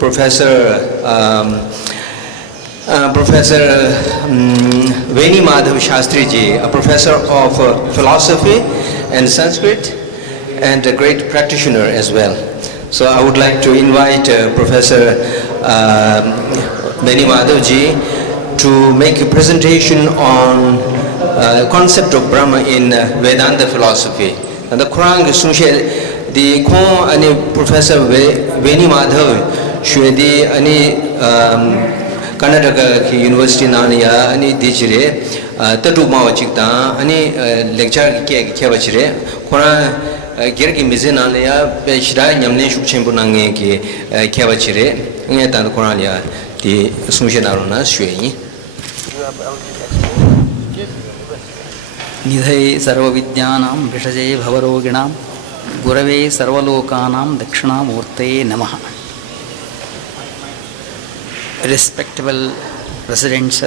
Professor Veni Madhav Shastri ji, a professor of philosophy and Sanskrit and a great practitioner as well. So I would like to invite Professor Veni Madhav ji to make a presentation on concept of Brahma in Vedanta philosophy. And the Quran the Professor Veni Madhav Shwedi Karnataka University Nanya ani Dijire Tatu Mawachikta ani lecture Kavachire Quran Girki Mizinalea Beshra Yamne Shukchimbunange Kavachire Netan Korania the Sunjanaruna Shui Nidhe Sarvavidyanam Vishaje Bhavaroginam Gurave Sarvalokanam Dakshinamurte Namaha. Respectable residents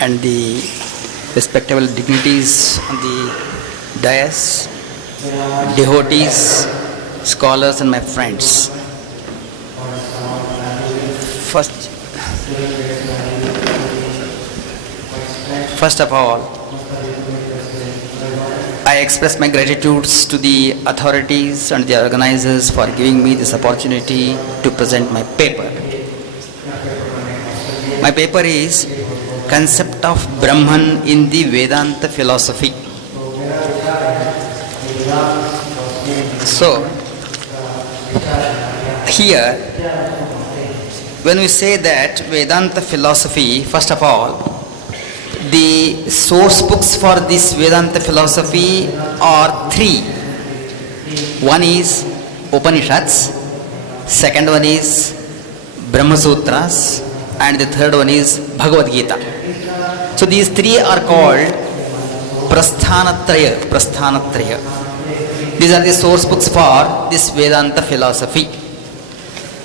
and the respectable dignities on the dais, devotees, scholars and my friends. First of all, I express my gratitudes to the authorities and the organizers for giving me this opportunity to present my paper. My paper is Concept of Brahman in the Vedanta Philosophy. So, here, when we say that Vedanta philosophy, first of all, the source books for this Vedanta philosophy are three. One is Upanishads, second one is Brahma Sutras, and the third one is Bhagavad Gita. So these three are called Prasthanatraya. These are the source books for this Vedanta philosophy.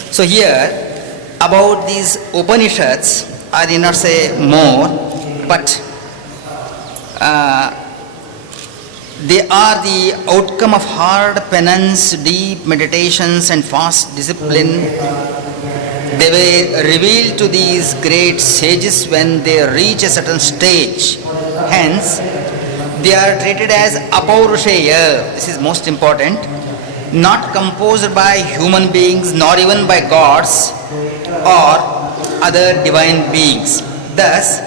So here, about these Upanishads, I did not say more, but they are the outcome of hard penance, deep meditations and fast discipline. They were revealed to these great sages when they reach a certain stage. Hence, they are treated as Apaurusheya. This is most important. Not composed by human beings, nor even by gods or other divine beings. Thus,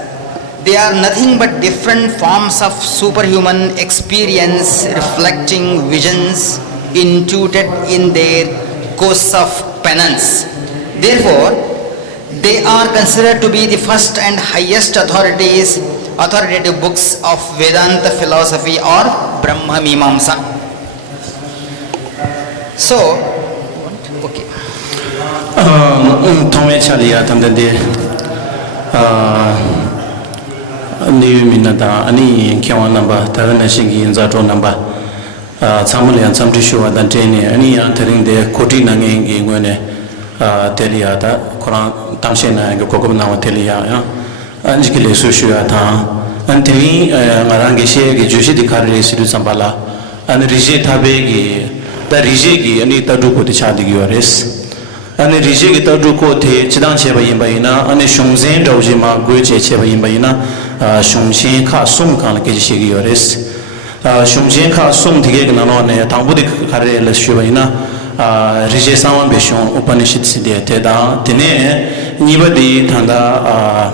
they are nothing but different forms of superhuman experience reflecting visions intuited in their course of penance. Therefore, they are considered to be the first and highest authoritative books of Vedanta philosophy or Brahma Mimamsa. So, okay. Tome Chalia Tandade New Minata, Ani Kyawanamba, Taranashingi in Zato number Samuli and some tissue at Dantani, any entering the Kotinangi when Teliata, Koran Tamshena, Kokona Telia, Angeli Sushuata, Anteli Marangishe, Jushi di Carri Sidu Sambala, and Rije Tabegi, the Rijegi, and Itaduko the Chadigores, and the Rijegi Taduko te Chidan Cheva Imbaina, and the Shungzen Dojima, Guche Cheva Imbaina, Shungshin Ka Sum Kan Kishigores, Shungshin Ka Sum Tiganone, Tambudi Carre Leshuaina. Rije Saman Beshon Upanishad Siddhi Teda Tene Nibadi Tanda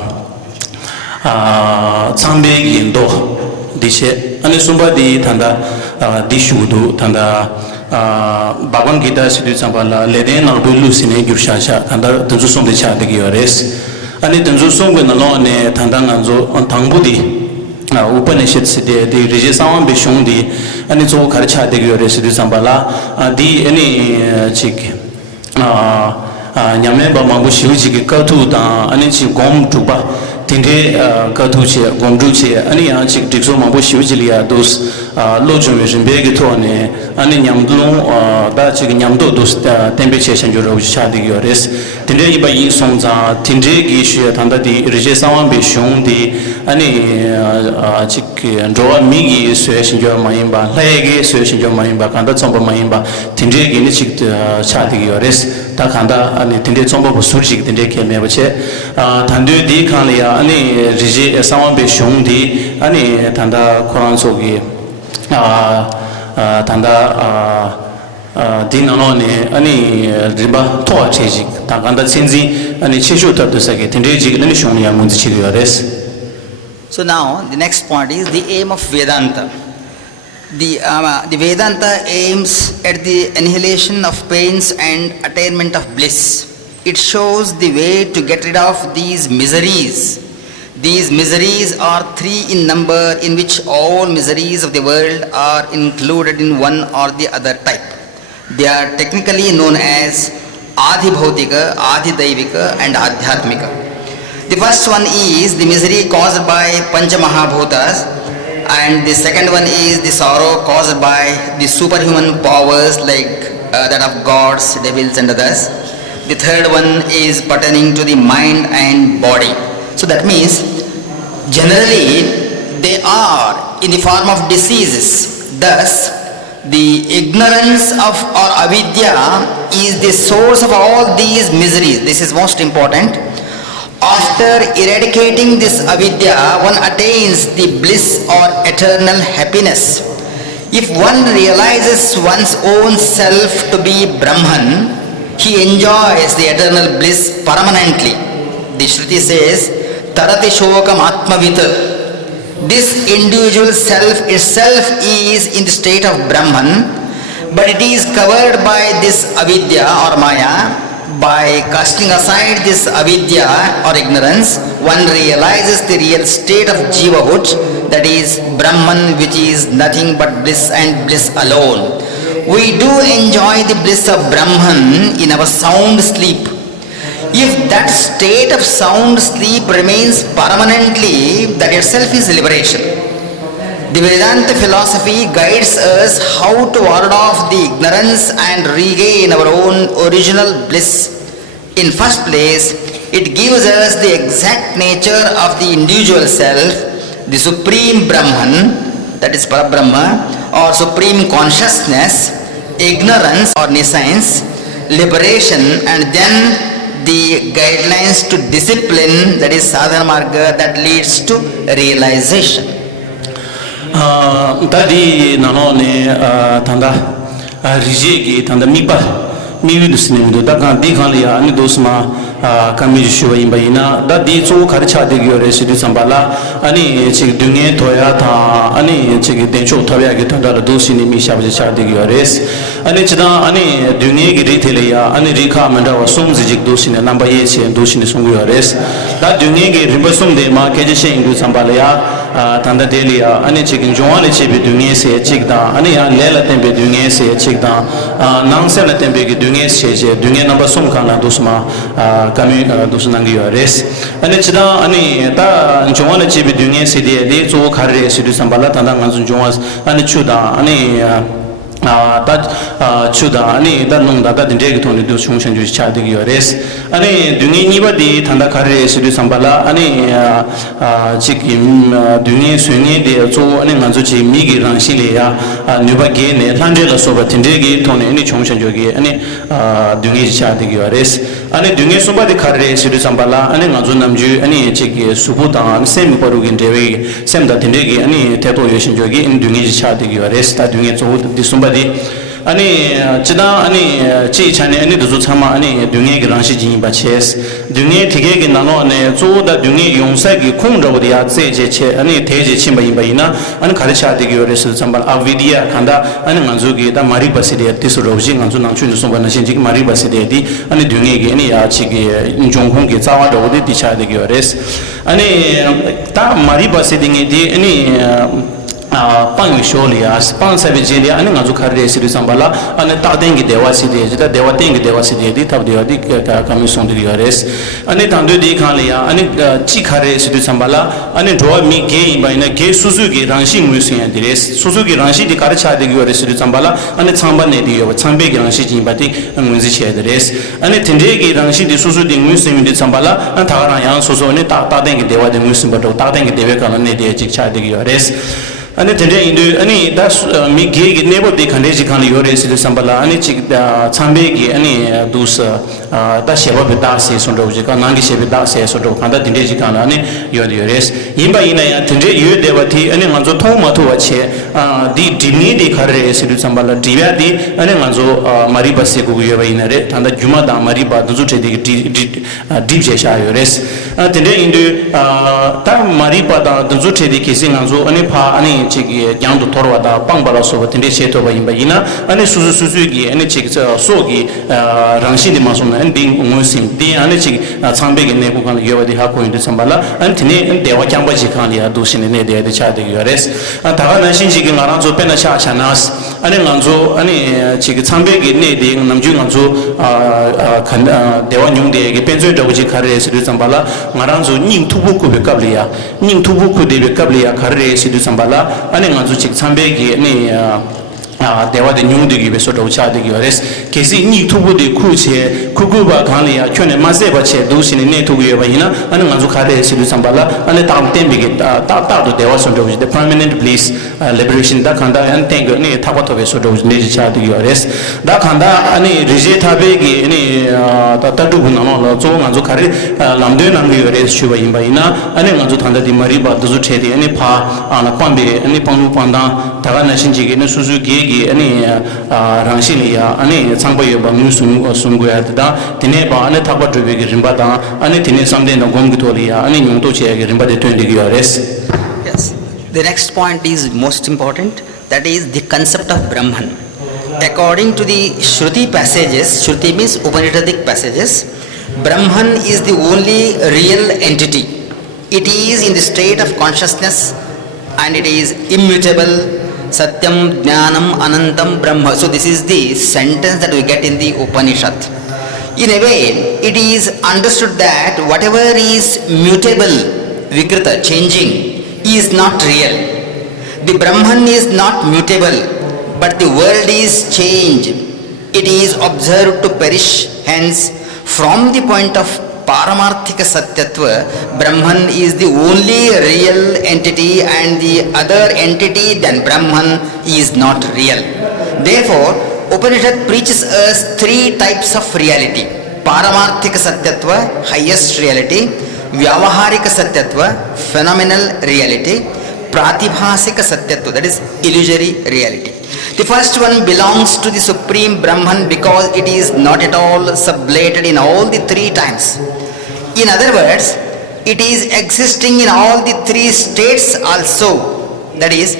Tsambegi Indo Dishe Anisumba di Tanda Dishudu Tanda Bhagavad Gita Siddhi Sambala Leden Arbulu Sine Gyushasha Tanda Tanzusum de Chadigi Ores Ani Tanzusum Venalone Tanda Anzo Antambudi Upanishad Siddhi di Rije Saman Beshon di and it's all Karcha de Siddhi Sambala, di any chick Yameba Mambu Shivuji Katu, and it's Gom Tuba, Tinde Katuche, Gomduche, any chick Dixo Mambu Shivujilia, those Lojum Begitone, and in Yamdlum, that chicken Yamdo, those temperatures and your Chadigores, Tinde by Insonza, Tinde Gish, Tanda di Rije Saman Beshon, di any chick and draw Migi, Suation Your Maimba, Lege, Suation Your Maimba, and that's on Maimba, Tinde Ginichik Chadigores. 다 간다 아니 딘데 정보 수직 딘데 개매 버체 단도 디 칸이야 아니 리지 상원배 숑디 아니 단다 코란 속이 단다 디나노네 아니 리바 토아 체지 다 간다 신지 아니 체쇼탑도 사게 딘데 지글니 숑이야 문지 치료야레스. So now the next point is the aim of Vedanta. The Vedanta aims at the annihilation of pains and attainment of bliss. It shows the way to get rid of these miseries. These miseries are 3 in number, in which all miseries of the world are included in one or the other type. They are technically known as Adhibhautika, Adhidaivika and Adhyatmika. The first one is the misery caused by Pancha Mahabhutas, and the second one is the sorrow caused by the superhuman powers like that of gods, devils and others. The third one is pertaining to the mind and body. So that means generally they are in the form of diseases. Thus the ignorance of or avidya is the source of all these miseries. This is most important. After eradicating this avidya, one attains the bliss or eternal happiness. If one realizes one's own self to be Brahman, he enjoys the eternal bliss permanently. The Shruti says, Tarati Shokam Atmavit. This individual self itself is in the state of Brahman, but it is covered by this avidya or maya. By casting aside this avidya or ignorance, one realizes the real state of jivahood, that is Brahman, which is nothing but bliss and bliss alone. We do enjoy the bliss of Brahman in our sound sleep. If that state of sound sleep remains permanently, that itself is liberation. The Vedanta philosophy guides us how to ward off the ignorance and regain our own original bliss. In first place, it gives us the exact nature of the individual self, the supreme Brahman, that is Parabrahma, or supreme consciousness, ignorance or nescience, liberation, and then the guidelines to discipline, that is sadhana marga, that leads to realization. Tadi nanone tanda rijegi tanda mipa miwi dusnimudo daga dikhanliya ani dosma kami shuwa imbayina da di chu kharcha de gyore sidu sambala ani chig dunge thoya tha ani chig dencho thabya ge tanda dosini mi shabje cha de gyores ani chida ani dunge gi ritheleya ani rekha manda wa somji jig dosini namba ye che dosini sungu yores da dunge gi ribasum de ma keje she indu sambalaya tanda delia ani chigin jwale chebe dunge se chigda ani ya lela tembe dunge se chigda nangsela tembe gi dunge se je dunge namba som kana dosma kami dosnangi yores ani chida ani ta jwale chebe dunge se de zo khare se du sambala tanda nganjun jwas ani chuda ani ta chuda ani da nong da dinde gi thoni do chung ju cha de yores ani dungi ni ba di thanda khare se du sambala ani chikim dungi swingi de zo ani nganju chi mi gi rang shi le ya nyuba ge ne lande la so ba dinde gi thoni ani chung ju gi ani dungi cha de yores ani dungi so ba de khare se du sambala ani nganju namju ani chiki subu da sem paru gi dewe sem da dinde gi ani te to yoshin ju gi ani dungi cha de yores ta dungi zo di sumba ani chida ani chi chane ani du chama ani dunge gi rangshi ji ba ches dunge thige gi nano ne zo da dunge yongsa gi khung ro dia che je che ani the je chim ba ina ani khare cha de gi ore su sambal avidya khanda ani nganzu gi da mari basi de ti su ro ji nganzu nang chu so ba na shin ji mari basi de di ani dunge gi ani ya chi gi jong khung gi chawa ro de ti cha de gi ore ani ta mari basi de di ani pang sholias pang sabijelia ani ngazu khare siri sambala ani ta dengi dewa sidi jita dewa tengi dewa sidi di tab dewa di kami son di res ani tandu di khalia ani chi khare siri sambala ani dro mi ge imba ina ge suzu gi rangshi ngui sin di res suzu gi rangshi di kar cha de gi res siri sambala ani chamba ne di yo chambe gi rangshi ji ba di ngui ji che de res ani tinde gi rangshi di suzu di ngui sin di sambala ani ta ra yang suzu ani ta dengi dewa de ngui sin ba do ta dengi dewa kana ne de chi cha de gi res Ani tende indu ani das mi ge nebo de khande ji khan yore si sambala ani chik chambe gi ani dus da sheba be da se sondo ji ka nangi shebe da se sondo khanda tende ji khan ani yores yimba ina ya tende yu devati ani manzo thong ma tho ache di dini de khare si sambala divya di ani manzo mari basse gu yoba ina re thanda juma da mari ba du te de deep je sha yores tende indu ta mari pa da du te de kisi manzo ani pha ani chiki gyangdu thorwa da pangbala soba tende cheto ba imba ina ane susu gi ane chiki so gi rangshi di masona ane ding ungo sim di ane chiki chambe gi nebu kan yoba di hako indu sambala ane tene dewa kyangba chi kan liya dusini ne deya di cha di yores taga nanshin chiki nga ranzo pena cha nas ane nganzo ane chiki chambe gi ne di namju nganzo dewa nyung deya gi penzo yoga chi kare sidu sambala nga ranzo nying tubu ku be kabliya nying tubu ku de be kabliya kare sidu sambala ane nganzu chik chambe gi ne dewa de nyung de gi be soto cha de gi ores kesi ni tubu de ku che kugu ba kan ya chone ma se ba che du sin ne tu gi ba ina ane nganzu khade sidu sambala ane tam tembe gi ta do dewa soto the permanent bliss liberation da khanda an teng ne thapa to be soto ne cha de gi ores da khanda ane rije thabe gi ne ta du bu na lo zo nganzu khare lamde nang gi ores chu ba imba ina ane nganzu thanda di mari ba du che de ane pha ana pambe ane panglu panda taga na shin ji gi ne suzu gi gi ane rangshi ni ya ane changba yo ba mu sum go ya da tine ba ane thapa do be gi rimba da ane tine samde na gom gi to li ya ane nyung to che gi rimba de 20 gi ores. Yes, the next point is most important, that is the concept of Brahman. According to the Shruti passages, Shruti means Upanishadic passages, Brahman is the only real entity. It is in the state of consciousness and it is immutable. Satyam Jnanam Anantam Brahma. So this is the sentence that we get in the Upanishad. In a way, it is understood that whatever is mutable, Vikrita, changing, is not real. The Brahman is not mutable, but the world is changed. It is observed to perish. Hence, from the point of Paramarthika Satyatva, Brahman is the only real entity and the other entity than Brahman is not real. Therefore, Upanishad preaches us three types of reality. Paramarthika Satyatva, highest reality. Vyavaharika Satyatva, phenomenal reality. Pratibhasika Satyatva, that is illusory reality. The first one belongs to the Supreme Brahman because it is not at all sublated in all the three times. In other words, it is existing in all the three states also, that is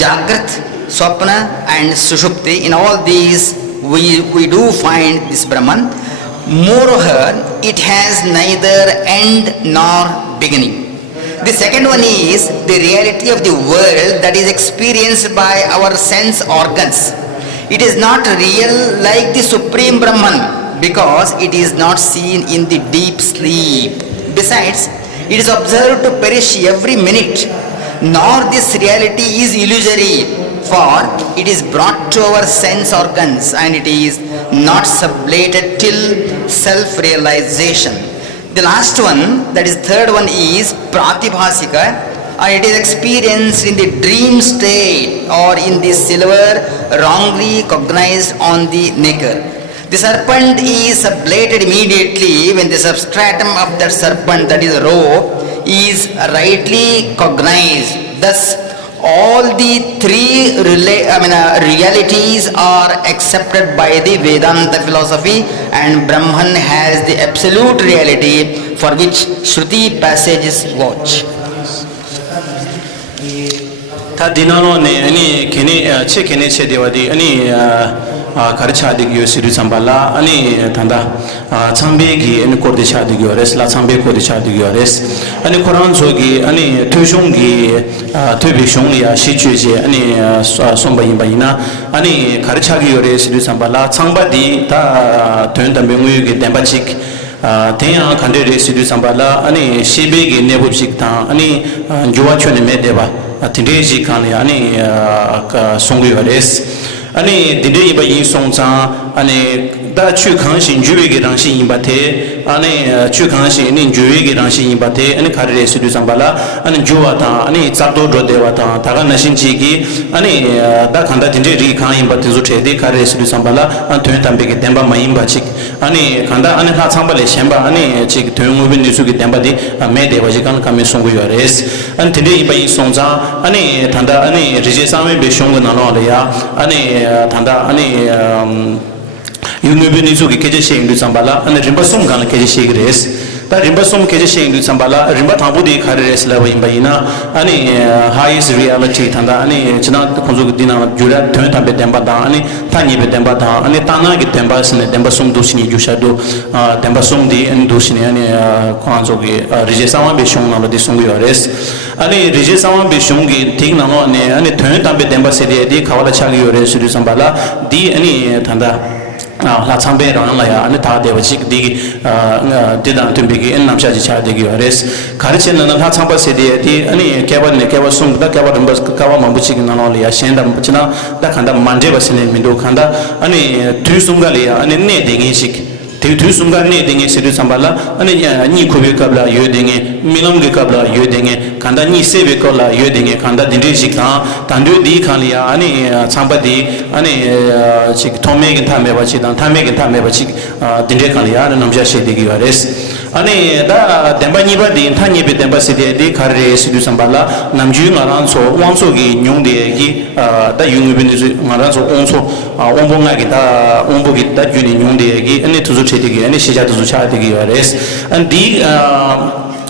Jagrat, Swapna and Sushupti. In all these we do find this Brahman. Moreover, it has neither end nor beginning. The second one is the reality of the world that is experienced by our sense organs. It is not real like the Supreme Brahman because it is not seen in the deep sleep. Besides, it is observed to perish every minute. Nor this reality is illusory, for it is brought to our sense organs and it is not sublated till self-realization. The last one, that is third one, is Pratibhasika, and it is experienced in the dream state or in the silver wrongly cognized on the nacre. The serpent is sublated immediately when the substratum of that serpent, that is rope, is rightly cognized. Thus, all the three realities are accepted by the Vedanta philosophy, and Brahman has the absolute reality for which Shruti passages watch. Ta dinano ne ani kene che devadi ani karcha digyo siru sambala ani thanda chambe gi ani korde cha digyo res la chambe korde cha digyo res ani Quran sogi ani thushong gi thubi shong ya shi chue je ani somba yimba ina ani karcha gi yore siru sambala changba di ta thön da mengu gi demba chik tenya khande re siru sambala ani shibe gi nebu chik ta ani juwa chone me deba tinde ji kan ya ani songyu res ani dinde iba yin song cha ani da chu khang shin juwe ge rang shin ba the ane chukanshi ani juwe gi rangshi yibate ani khare sidu sambala ani juwa ta ani tsabdo do dewa ta daga nashin chi gi ani da khanda dinde ri khan yibate zu the de khare sidu sambala an thuen tambe gi temba mayim ba chik ani khanda ani kha chambale shemba ani chik thuen ngobin nisu gi temba di me de waji kan kame songu yores an tinde ibai songza ani thanda ani rije same be shong na lo ya ani thanda ani yungbe ni zu gi keje sheng du sambala ani rimba sum gan keje sheg res ta rimba sum keje sheng du sambala rimba thabu de khare res la bai ina ani highest reality thanda ani china khonzu gi dina jura thön ta be demba da ani thani be demba da ani tana gi demba sne demba sum du sini ju shadu demba sum di en du sini ani khonzu gi rije sama be shong na lo di sung yores ani rije sama be shong gi thing na no ani thön ta be demba se de khawala cha gi yores du sambala di ani thanda la chambe ran la ya ani ta de wachik di didan tumbigi en namsha ji cha de gi res kharichen na la chamba se de di ani keba ne keba sum da keba dambas kawa mambuchi gi na no ya shenda china da khanda manje basine mindo khanda ani tu sum ga le ya ani ne de gi sik tu sum ga ne de gi se du sambala ani ni khobe kabla yo de gi milam ge kabla yo de gi khanda ni se be kola yo de gi khanda dinde sik ha tandu di khali ya ani chamba di ani chik thome gi thame ba chi dan thame gi thame ba chi dinde khali ya namja she de gi wares ani da demba ni ba di thani be demba se de khare se du sambala namju ngaran so wangso gi nyong de gi da yung be ni ngaran so onso onbo nga gi da onbo gi da juni nyong de gi ani tuzu che de gi ani she ja tuzu cha de gi wares and di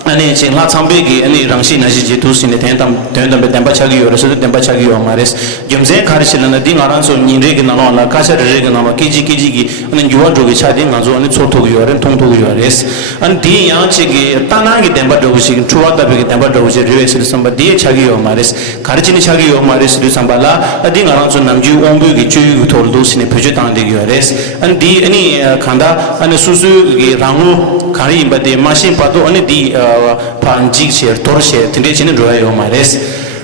ani chengla chambe gi ani rangshi na ji tu sin the tam be temba chagi yor so temba chagi yor mares jumze khar chilana di ngaran so nyinre gi na la ka cha re gi na la kiji gi ani juwa do gi cha di nga zo ani chot to gi yor an thong to gi yores an di ya chi gi tana gi temba do gi chuwa da be gi temba do gi re se samba di chagi yor mares khar chini chagi yor mares du sambala adi ngaran so namju ombu gi chu gi thol do sin pheje tang de gi yores an di ani khanda ani susu gi rangu khari ba de machine pa do ani di panjik share tor share tinde chine royo mares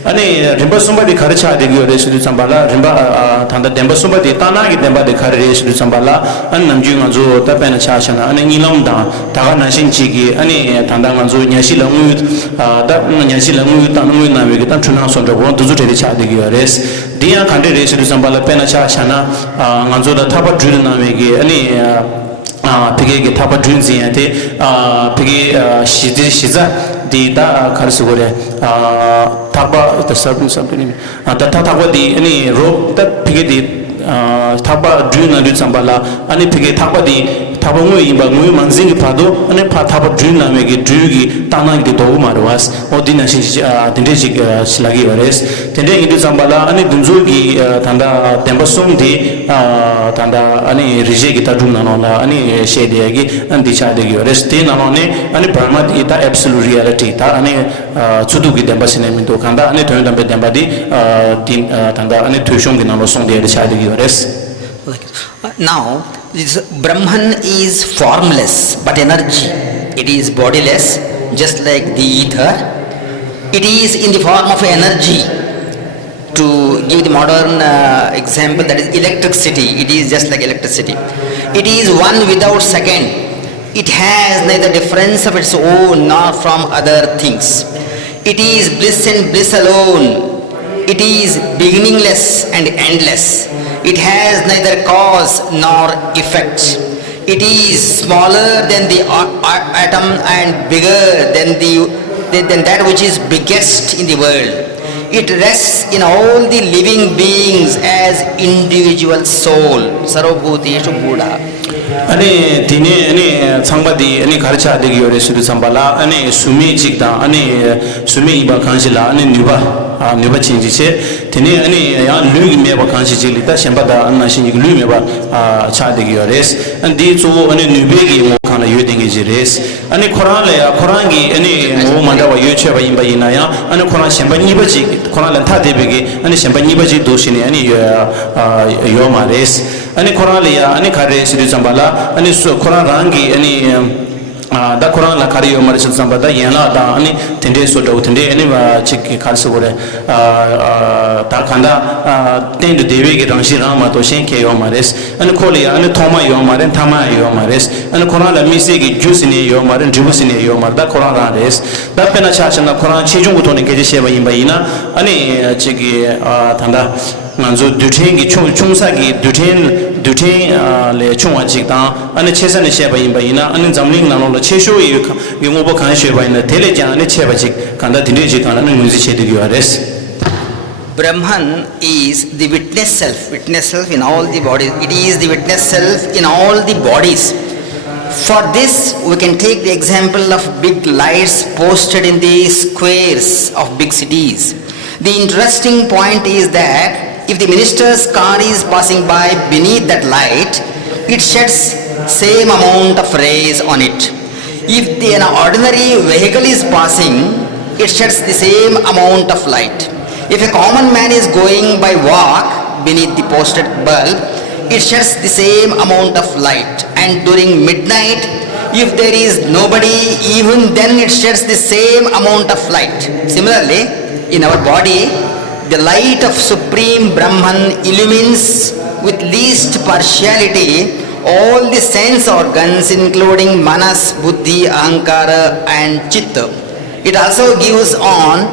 ani rimba sumba di kharicha de gyo resu sambala rimba thanda demba sumba di tana gi demba de khare resu sambala an namju ngazo ta pena cha chana ani nilam da ta na shin chi gi ani thanda ngazo nyashi langu da nyashi langu ta ngu na me gi ta chuna so do bon duzu de cha de gyo res dia khande resu sambala pena cha chana ngazo da thaba dru na me gi ani pige ge thapa dreams yate pige shiza di da kharsu gore thapa the something da thapa di ani rope da pige di thapa dream na du sambala ani pige thapa di thapa ngoi imba ngoi mangjing phado ani pha thapa dream na me ge dream gi tana gi do marwas odina shi dinde ji slagi wares tende indu sambala ani dunzo gi thanda temba sum di tanda ani rije gi ta dum na no la ani shede gi andi cha de gi wares te na no ne ani brahma di ta absolute reality ta ani chudu gi temba sine min do khanda ani thoy dambe temba di tin tanda ani thushong gi na no song de cha de gi wares. Now this Brahman is formless but energy. It is bodiless, just like the ether. It is in the form of energy. To give the modern example, that is electricity. It is just like electricity. It is one without second. It has neither difference of its own nor from other things. It is bliss and bliss alone. It is beginningless and endless. It has neither cause nor effect. It is smaller than the atom and bigger than that which is biggest in the world. It rests in all the living beings as individual soul. Sarvabhuteshu Buddha. Ani tine ani changbadi ani kharcha de gyore sudu sambala ani sumi chikda ani sumi iba khansila ani niba chinji che tine ani ya lu me ba khansi chili ta shambada anna shin lu me ba cha de gyores and di chu ani nibe gi mo khana yeding ji res ani quran la ya quran gi ani mo manda wa yeche ba imba ina ya ani quran shamba niba ji quran lan tha de be gi ani shamba niba ji doshini ani yo ma res ani quran la ya ani khare sudu sambala ani quran rangi ani da Quran la kari yomar sil samba da yela da ani tende so do tende ani ba chik khal so gore ta khanda ten de devi ge rangshi rama to shen ke yomares ani kholi ani thoma yomaren thama yomares ani Quran la misi ge juice ni yomaren juice ni yomar da Quran ra res da pena cha chana Quran chi jung to ne ge she ba yin ba ina ani chik thanda manzo dutheng gi chungsa gi dutheng le chungwa chik ta ani chesa ne she ba yin ba ina ani zamling na lo che sho yi ngo bo kan she ba ina tele ja ani che ba chik kanda dinde ji kan ani muzi che de gi ares Brahman is the witness self in all the bodies. It is the witness self in all the bodies. For this, we can take the example of big lights posted in the squares of big cities. The interesting point is that if the minister's car is passing by beneath that light, it sheds same amount of rays on it. If an ordinary vehicle is passing, it sheds the same amount of light. If a common man is going by walk beneath the posted bulb, it sheds the same amount of light. And during midnight, if there is nobody, even then it sheds the same amount of light. Similarly, in our body, the light of Supreme Brahman illumines with least partiality all the sense organs including Manas, Buddhi, Ahankara and Chitta. It also goes on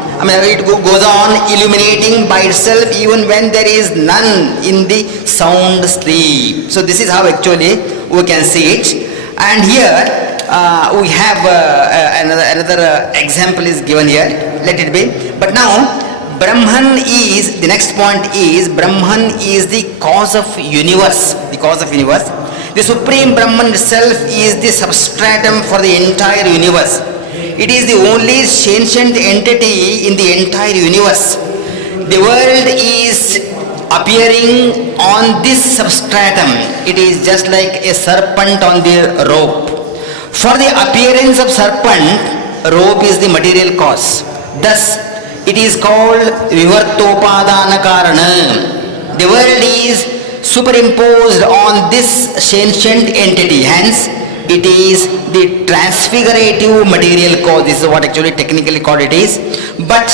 illuminating by itself even when there is none in the sound sleep. So this is how actually we can see it. And here we have another example is given here. Let it be. But now Brahman is, the next point is, Brahman is the cause of universe. The cause of universe. The Supreme Brahman itself is the substratum for the entire universe. It is the only sentient entity in the entire universe. The world is appearing on this substratum. It is just like a serpent on the rope. For the appearance of serpent, rope is the material cause. Thus, it is called Vivartopadana Karana. The world is superimposed on this sentient entity. Hence, it is the transfigurative material cause. This is what actually technically called it is. But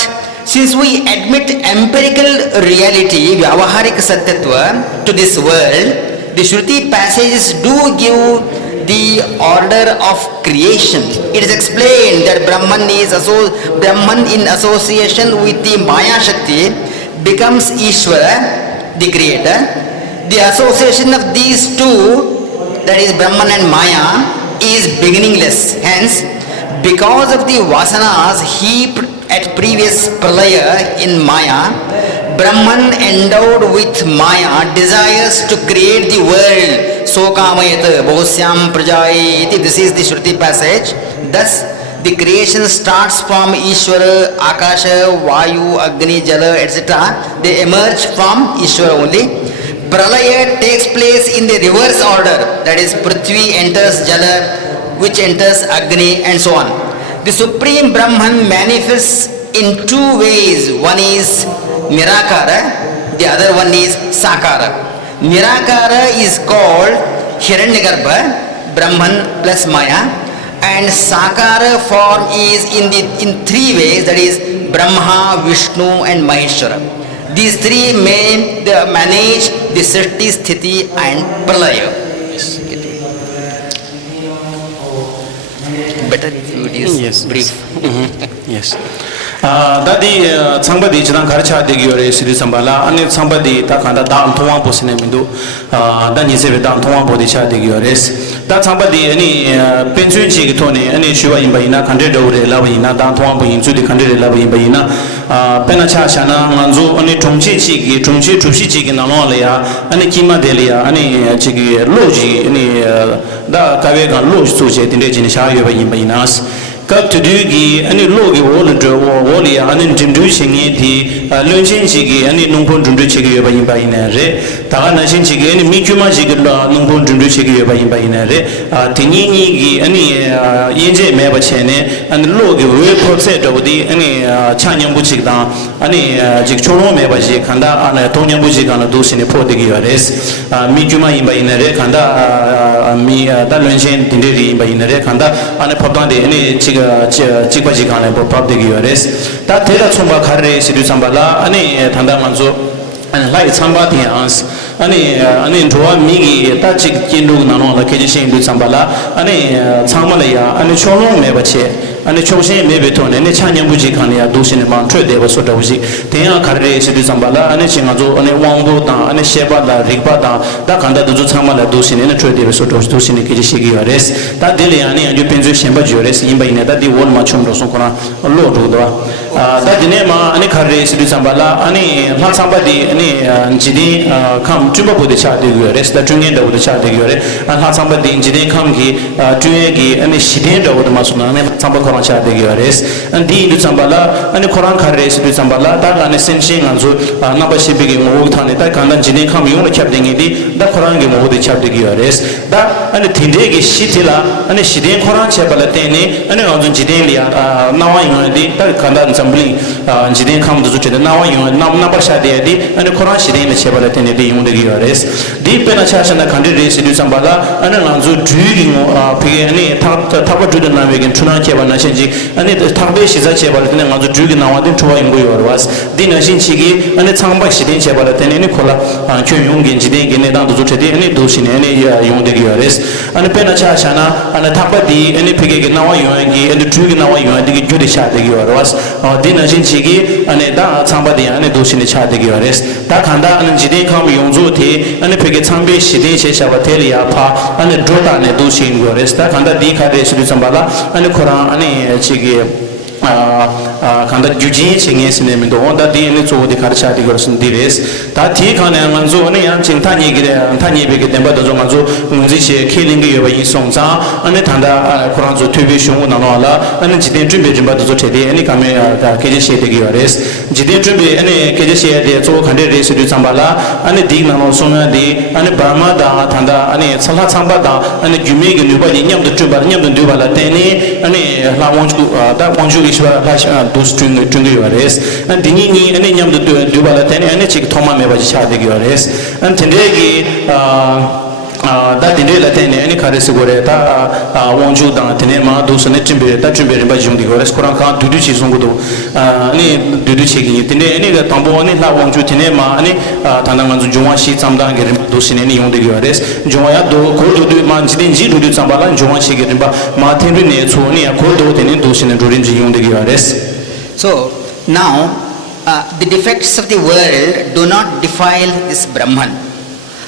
since we admit empirical reality, Vyavaharik Satyatva, to this world, the Shruti passages do give the order of creation. It is explained that Brahman in association with the Maya Shakti becomes Ishvara, the creator. The association of these two, that is Brahman and Maya, is beginningless. Hence, because of the vasanas heaped at previous pralaya in Maya, Brahman endowed with Maya desires to create the world. So kamayat bohusyam prajai iti. This is the Shruti passage. Thus, the creation starts from Ishvara, Akasha, Vayu, Agni, Jala, etc. They emerge from Ishvara only. Pralaya takes place in the reverse order. That is, Prithvi enters Jala, which enters Agni, and so on. The Supreme Brahman manifests in two ways. One is Nirakara, the other one is Sakara. Nirakara is called Hiranyagarbha, Brahman plus Maya, and Sakara form is in three ways, that is Brahma, Vishnu and Maheshwara. These three manage the Sriti, Sthiti and Pralaya. Better if it is brief. Yes. Dadi somebody chidang kharcha degi ore siri sambala ani somebody ta khanda dam thwa posine mindu dan yese dam thwa bodi cha degi ore da somebody ani pension chi githone ani shiva imba ina khande dore la ina dam thwa bo inchu de khande la imba ina pena cha chana manzo ani thongchi chi gi thongchi thushi chi gi na lo le ya ani kima de le ya ani chi gi lo ji ani da kawe ga lo su che tinde jin sha yo ba imba ina Kap to do gi, any logi wall and wally, and Jim Duching it, Lunchin Chigi, any Numpon Dunduchigi by Inare, Tarana Shinchigi, any Mikuma Jigla, Numpon Dunduchigi by Inare, Tinini, any Inje Mabachene, and Logi will protect over the any Chanyam Buchigda, any Jikchoro Mabaji, Kanda, and Tonya Bujigana dos in the Portuguese, Mikuma in by Inare, Kanda, me, Dalunchin, Tindiri by Inare, Kanda, and a Papandi, any Chikbajikana, Portuguese. That Tela Sumba Kare, Sidu Sambala, and Tanda Manzo, and like somebody else, and into a Migi, Tachik Kindu Nano, the Kijishin du Sambala, and Samalaya, and Cholo Mebache. And the Choshe Mebeton and the Chanyam Bujikania do cinema, trade they were sort of Tea Kare, Sidu Sambala, and a Chingazo, and a Wango, and a Sheba, Rikbata, that Kanda do Samala do in a trade they were sort of do in the Kijishigi arrest. That Deliani and you pension Shemba Jures in by that the one Machum Rosokona, or Lord Ruda. That the name, any Kare, Sidu Sambala, any not somebody, any Jidi come to the child arrest, the Trinidad of the child and not somebody in Jidi come he, Tuegi, and a Shidenda over the Masuna, and somebody. And the Sambala and the Koran Kares to Sambala, that an essential and so number shipping Motan, that can then come you captain the Koran game over the chapter Gires, that and the Tindegi Shitila and the Shidin Koran Chabalatene and the Jidelia, now I the Kandan Assembly, Jidin come to the now you number Shadi and the Koran Shidin Chabalatene the Gires, deep in a church and the country race to Sambala and Anzu drilling Pigani, Tapa to the Navigan Tuna Chabana. And it Tabesh is a Chabalan and the Drugan now didn't try and go was Dina Shinchigi and the Tamba Shidin Chabalatan and Nicola and Chuyungin Jidin and down to Zuti and those in any Yundegis and the Penachana and the Tabadi and the Pigig now Yuangi and the Drugan now you and the Judicial was Dina Shinchigi and the somebody and those in the Chadegis. Takanda and Jidin come Yunzuti and the Pigatambi Shidin Shabatelia Pa and the Drota and the Dushin Gores. Takanda Dika Sambala and the Koran. Chigi Kanda Juji Chingis name in the one that the Nitsu the Karcha Gorson Dires, that Tikan and Manzo and Chintani and Tani Big Demba Domazo, Munzichi killing you by Sonza, and the Tanda Koranzo Tubishun Nanola, and Jidin Tribute Badote, any Kame Kajishi the Gires, Jidin Tribute, any Kajishi, the 200 days to Sambala, and the Dignan Sona, and the Burma, Tanda, and Salat Sambada, and the Jumig and Nubadi, Yam the Tuba, Yam the Dubala Teni, and La Wanju, that Wanju is those string arrest, and Dinini and Yam the Dubala Teni, and the Chick Toma Mebacha the arrest, and Tendegi. That in the any Karisugoreta, Wanju Dantanema, those and Timber, that Timber by Jum the Gores, Koranka, Duduchi Zungudu, any Duduchi, any Tambo, any La Wanju Tinema, any Tanamanzu Juanshi, Samdang, those in any Yondi Gores, Joyado, Kodo Manjin, Jidu Sambala, and Juanshi Gerimba, Martin Rene, Sonia, Kodo, and Dosin and Durinji Yondi Gores. So now the defects of the world do not defile this Brahman.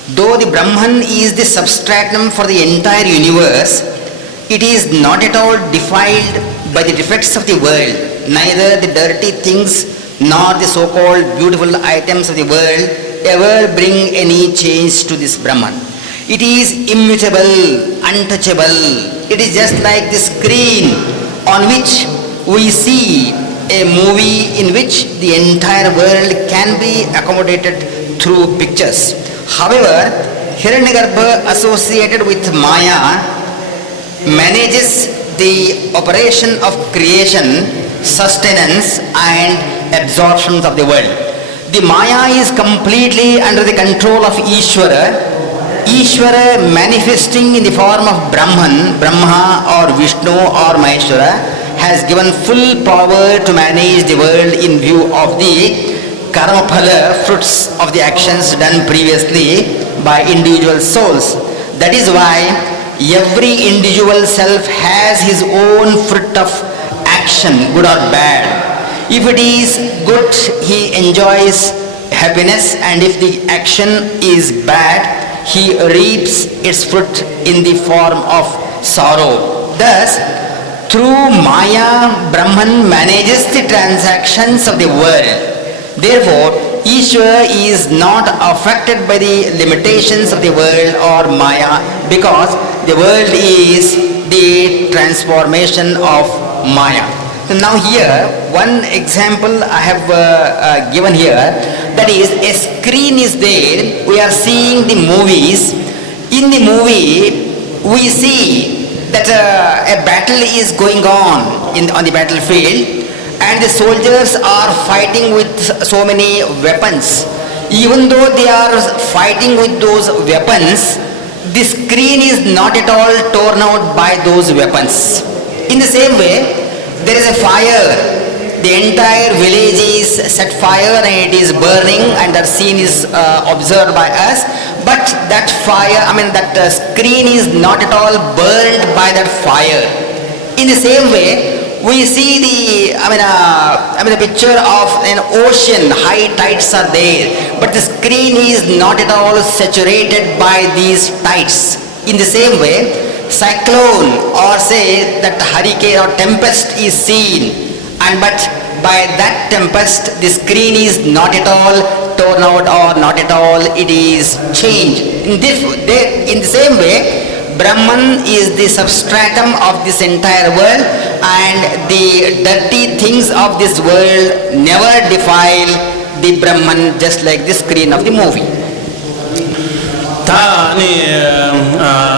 Though the Brahman is the substratum for the entire universe, it is not at all defiled by the defects of the world, neither the dirty things nor the so-called beautiful items of the world ever bring any change to this Brahman. It is immutable, untouchable. It is just like the screen on which we see a movie in which the entire world can be accommodated through pictures. However, Hiranyagarbha associated with Maya manages the operation of creation, sustenance and absorption of the world. The Maya is completely under the control of Ishvara. Ishvara manifesting in the form of Brahman, Brahma or Vishnu or Maheshwara has given full power to manage the world in view of the karma phala, fruits of the actions done previously by individual souls. That is why every individual self has his own fruit of action, good or bad. If it is good, he enjoys happiness, and if the action is bad, he reaps its fruit in the form of sorrow. Thus, through Maya, Brahman manages the transactions of the world. Therefore, Ishvara is not affected by the limitations of the world or Maya, because the world is the transformation of Maya. Now here, one example I have given here, that is a screen is there, we are seeing the movies. In the movie, we see that a battle is going on the battlefield, and the soldiers are fighting with so many weapons. Even though they are fighting with those weapons, the screen is not at all torn out by those weapons. In the same way, there is a fire. The entire village is set fire and it is burning, and that scene is observed by us. But that fire, that screen is not at all burned by that fire. In the same way, we see the picture of an ocean, high tides are there, but the screen is not at all saturated by these tides. In the same way, cyclone or say that hurricane or tempest is seen, but by that tempest the screen is not at all torn out or not at all it is changed. In the same way, Brahman is the substratum of this entire world, and the dirty things of this world never defile the Brahman, just like the screen of the movie. 다 아니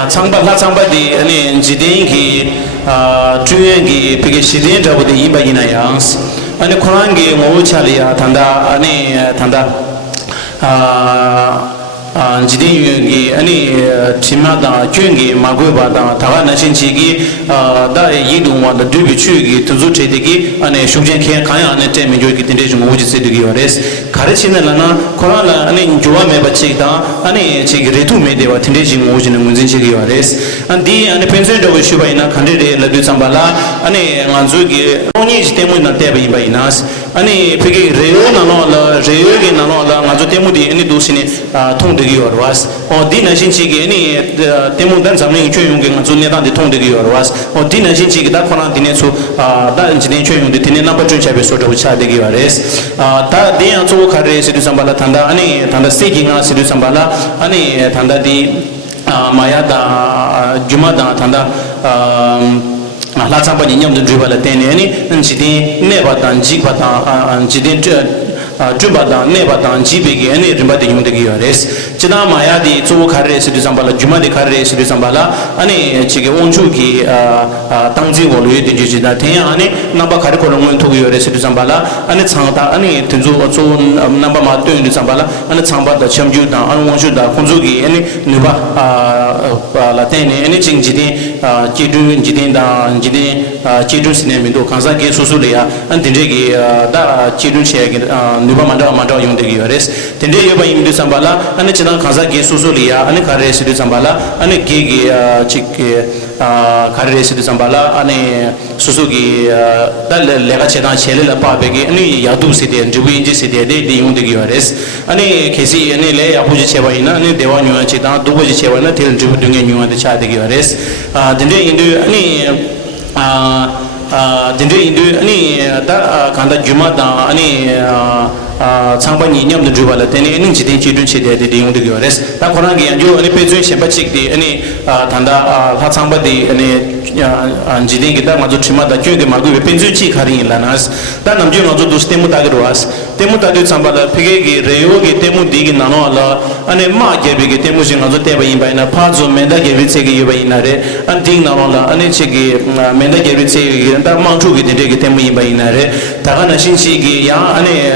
창바디 아니 지den기 주연기 비게 시된 잡고도 이바이나야 아니 코란게 모우차리야 단다 아니 단다 지den기 아니 팀마다 주연기 마고바다 다가 나신치기 다 이동와다 두비추기 tunzu체되기 아니 슈젠케 카야 아니 때문에 텐데 좀 오지세되기 와레스 가르치는라나 코란라 아니 조와메 바치다 아니 지기 레투메데와 텐데 좀 오지는 문진치기 와레스 안디 아니 펜센도고 슈바이나 칸데데 라두 참발라 아니 만주기 오니 지테무나 테바이바이나스 아니 피게 레오나노라 레오게 나노라 마주 테무디 아니 도시니 통되기 와르와스 디나신치기 아니 테무단 잠ning 최용게 마주네단데 통되기 와르와스 디나신치기 다 코란 디네수 다 인지네 최용데 디네 넘버 2 차베 소토 차되기 와레스 다 디안 조 카레 시두 삼발라 탄다 아니 탄다 세기가 시두 삼발라 아니 탄다디 마야다 주마다 탄다 라차바니 냠도 드발라 테네 아니 지디 네바단 지바다 지디 주바다 네바단 지베기 아니 림바데 용데기 와레스 지나 마야디 조 카레 시두 삼발라 주마데 카레 시두 삼발라 아니 지게 온주기 당지 월로에 디지다 테 아니 남바 카레 콜롱문 토기 와레 시두 삼발라 아니 창다 아니 튼조 조 남바 마토 디 삼발라 아니 창바다 첨주다 아니 원주다 콘주기 아니 누바 라테네 아니 징지디 지두 지딘다 지디 지두 시네미도 칸사게 소소레야 안 딘데기 다 지두 체게 누바 만다 용데기 와레스 딘데 여바 임디 삼발라 아니 지나 칸사게 소소레야 아니 카레 시두 삼발라 아니 게게 치게 카레 시두 삼발라 아니 소소기 달 레가 체다 첼레라 파베기 아니 야두 시데 주비인지 시데 데 용데기 와레스 아니 케시 아니 레 아부지 체바이나 아니 대와 뉴아 체다 두버지 체바나 텔 주부 등에 뉴아데 차데기 와레스 딘데 인도 아니 딘데 인도 아니 다 간다 주마다 아니 창반이 냠도 주발라 테네 는 지데 지든 체데 데 용데기 와레스 다 코란게 안조 아니 페즈인 셴바치기 아니 단다 하 창바디 아니 지데기 다 마조 치마다 쥐게 마고 펜즈치 카리라나스 다 남주 마조 도스테무 다게로아스 테무 다게 창바다 피게기 레요기 테무 디기 나노알라 아니 마게베기 테무 싱아조 테바인바이나 파조 멘다게 비체기 요바이나레 안팅 나노알라 아니 체기 멘다게 비체기 다 마주기 데게 테무 인바이나레 다가나 신시기 야 아니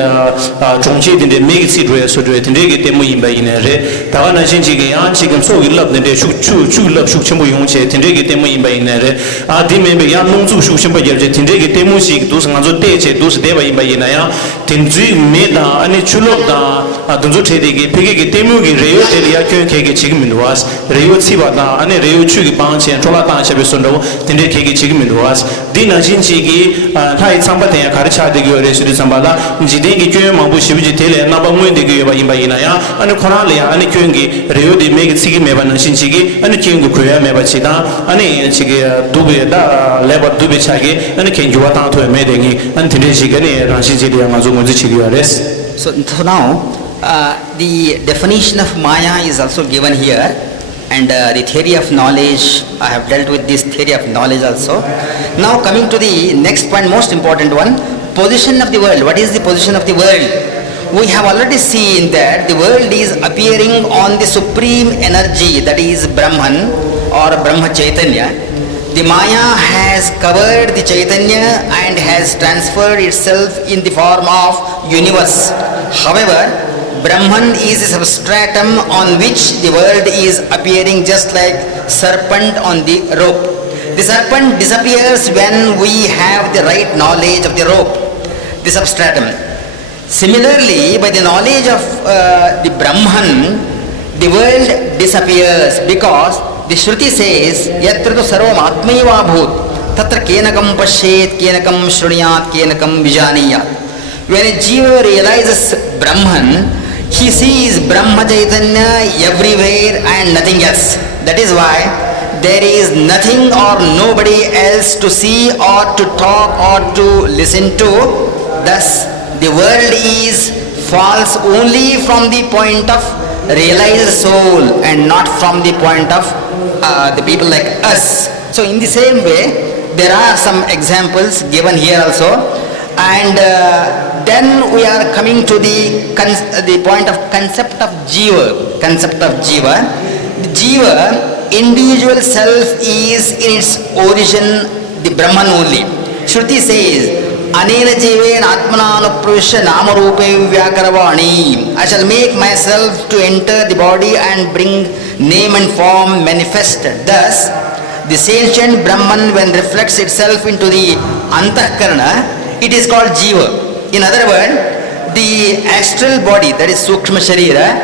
종치 딘데 메기 시드레 소드레 딘데게 테무 인바이나레 다가나 신시기 야 지금 소일럽 딘데 슈럽 슈첨부 용체 딘데게 테무 인바이나레 아디메베 야 농주 슈첨부 예제 딘데게 테무시 도스가조 테체 도스 데바 인바이나야 딘지 메다 아니 출럽다 돈조 테데게 피게게 테무기 레요 테리아 쿄케게 지금 민도와스 레요 치바다 아니 레요 추기 방체 톨라타 샤베 손도 딘데게 지금 민도와스 디나 신치기 타이 참바테야 가르차데게 레시드 삼발라 지데게 쿄 마부 시비지 텔레 나바 무엔데게 요바 인바이나야 아니 코나레야 아니 쿄응기 레요디 메게 치기 메바는 신치기 아니 쿄응고 코야 메바치다 아니 치게 두베다 레바 두베 차게 아니 켄주와 타토에 메데기 아니 딘데시게네 란신치리야 마조 문지 치기 와레스 So now the definition of Maya is also given here, And the theory of knowledge, I have dealt with this theory of knowledge also. Now coming to the next point, most important one, position of the world. What is the position of the world? We have already seen that the world is appearing on the supreme energy, that is Brahman or Brahma Chaitanya. The Maya has covered the Chaitanya and has transferred itself in the form of universe. However, Brahman is a substratum on which the world is appearing, just like serpent on the rope. The serpent disappears when we have the right knowledge of the rope, the substratum. Similarly, by the knowledge of the Brahman, the world disappears, because the Shruti says, Yatra tu sarvam atmaiva bhut, tatra kenakam pashet, kenakam shruniyat, kenakam vijaniyat. When a jiva realizes Brahman, he sees Brahma Chaitanya everywhere and nothing else. That is why there is nothing or nobody else to see or to talk or to listen to. Thus, the world is false only from the point of realized soul and not from the point of the people like us. So in the same way, there are some examples given here also. And then we are coming to the point of concept of jiva. Concept of jiva. The jiva, individual self, is in its origin the Brahman only. Shruti says, Anena jiven atmananupravishya namarupe vyakaravani. I shall make myself to enter the body and bring name and form manifested. Thus, the sentient Brahman, when reflects itself into the Antahkarana, it is called jiva. In other words, the astral body, that is Sukshma Sharira,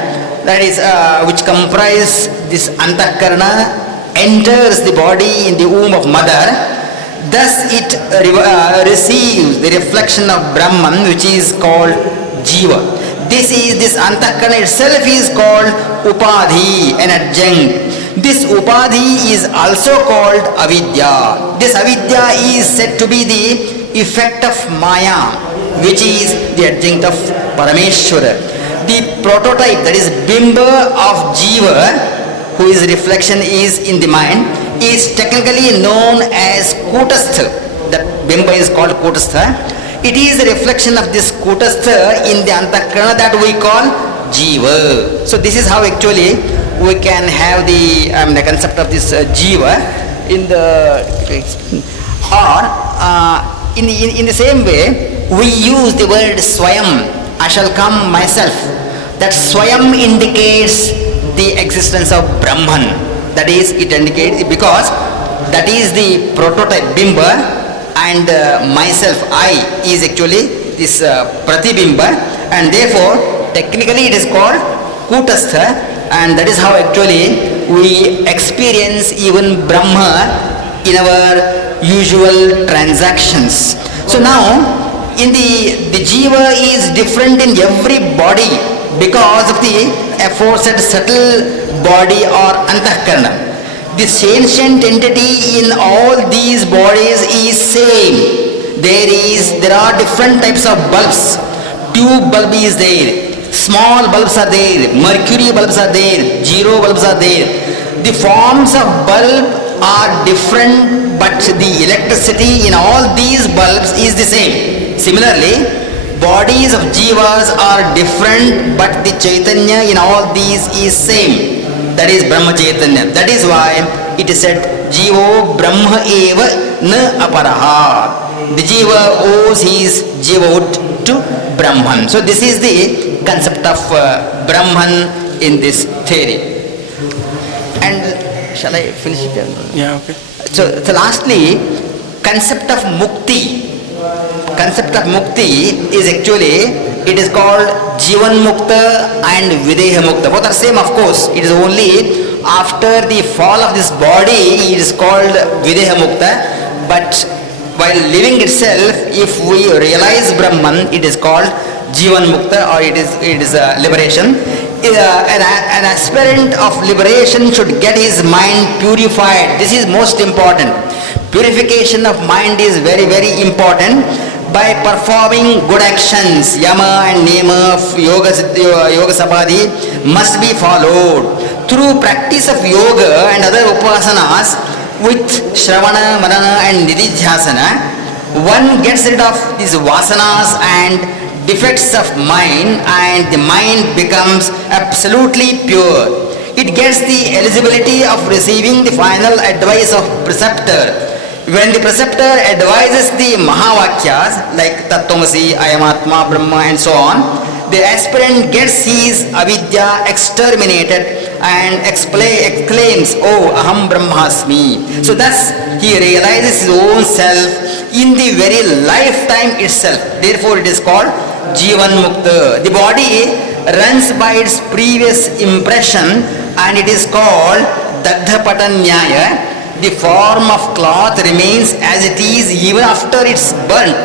that is which comprises this Antahkarana, enters the body in the womb of mother. Thus it receives the reflection of Brahman, which is called jiva. This Antahkarana itself is called Upadhi, an adjunct. This Upadhi is also called Avidya. This Avidya is said to be the effect of Maya, which is the adjunct of Parameshwara. The prototype, that is Bimba of Jiva, whose reflection is in the mind, is technically known as Kutastha. That Bimba is called Kutastha. It is the reflection of this Kutastha in the Antahkarana that we call Jiva. So this is how actually we can have the concept of this Jiva in the in the same way we use the word Swayam. I shall come myself. That Swayam indicates the existence of Brahman. That is, it indicates, because that is the prototype Bimba, and myself, I, is actually this Pratibimba, and therefore technically it is called Kutastha, and that is how actually we experience even Brahma in our usual transactions. So now, in the jiva is different in every body because of the aforesaid subtle body or antahkarana. The sentient entity in all these bodies is same. There are different types of bulbs. Tube bulb is there, small bulbs are there, mercury bulbs are there, zero bulbs are there. The forms of bulb are different, but the electricity in all these bulbs is the same. Similarly, bodies of jivas are different, but the Chaitanya in all these is same. That is Brahma Chaitanya. That is why it is said, Jivo Brahma eva na aparaha. The jiva owes his jivot to Brahman. So this is the concept of Brahman in this theory. And shall I finish it? Yeah, okay. So lastly, concept of mukti. Concept of mukti is actually, it is called Jivan Mukta and Videha Mukta. Both are same, of course. It is only after the fall of this body, it is called Videha Mukta. But while living itself, if we realize Brahman, it is called Jivan Mukta, or it is liberation. An aspirant of liberation should get his mind purified. This is most important. Purification of mind is very, very important. By performing good actions, yama and niyama of yoga samadhi must be followed. through practice of yoga and other upasanas with Shravana, Manana and Nididhyasana, one gets rid of these vasanas and defects of mind, and the mind becomes absolutely pure. It gets the eligibility of receiving the final advice of preceptor. When the preceptor advises the Mahavakyas like Tattvamasi, Ayamatma, Brahma and so on, the aspirant gets his avidya exterminated and exclaims, "Oh, aham brahmasmi." So thus he realizes his own self in the very lifetime itself. Therefore it is called Jivan Mukta. The body runs by its previous impression and it is called Dagdhapatanyaya. The form of cloth remains as it is even after it's burnt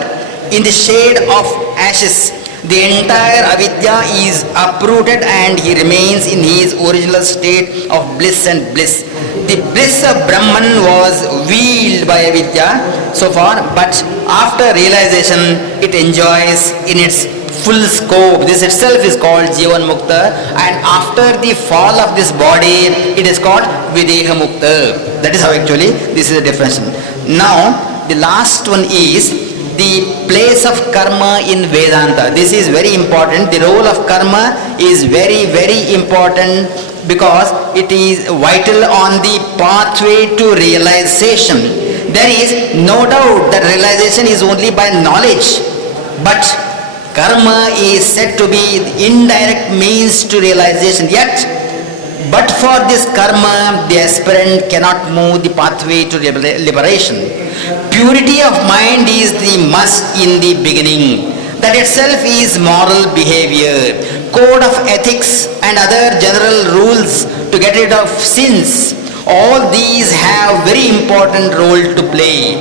in the shade of ashes. The entire avidya is uprooted and he remains in his original state of bliss and bliss. The bliss of Brahman was veiled by avidya so far, but after realization it enjoys in its full scope. This itself is called Jivan Mukta, and after the fall of this body it is called Videha Mukta. That is how actually this is the definition. Now the last one is the place of karma in Vedanta. This is very important. The role of karma is very, very important because it is vital on the pathway to realization. There is no doubt that realization is only by knowledge, but karma is said to be the indirect means to realization. Yet, but for this karma, the aspirant cannot move the pathway to liberation. Purity of mind is the must in the beginning. That itself is moral behavior, code of ethics and other general rules to get rid of sins. All these have very important role to play.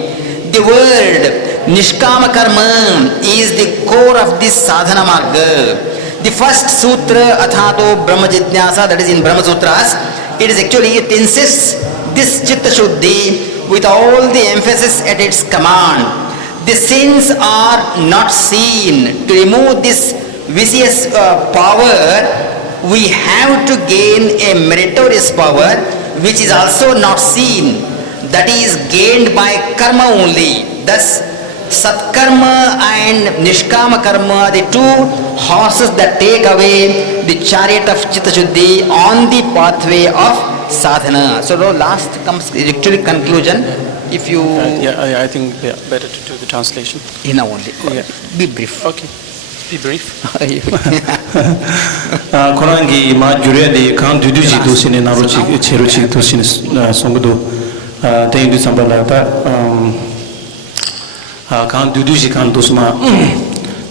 The word Nishkama Karma is the core of this sadhana marga. The first sutra, Athato Brahma Jidnyasa, that is in Brahma Sutras, it insists this Chitta Shuddhi with all the emphasis at its command. The sins are not seen. To remove this vicious power, we have to gain a meritorious power which is also not seen. That is gained by karma only. Thus, Satkarma and Nishkama Karma, the two horses that take away the chariot of Chitta Shuddhi on the pathway of sadhana. So the last comes actually conclusion. If you I think better to do the translation. Now only. Yeah. Be brief. Okay. Be brief. Korangi ma jure de kan duduji dosine narochi cheruchi dosine songudo te indu sambala ta kan duduji kan dosma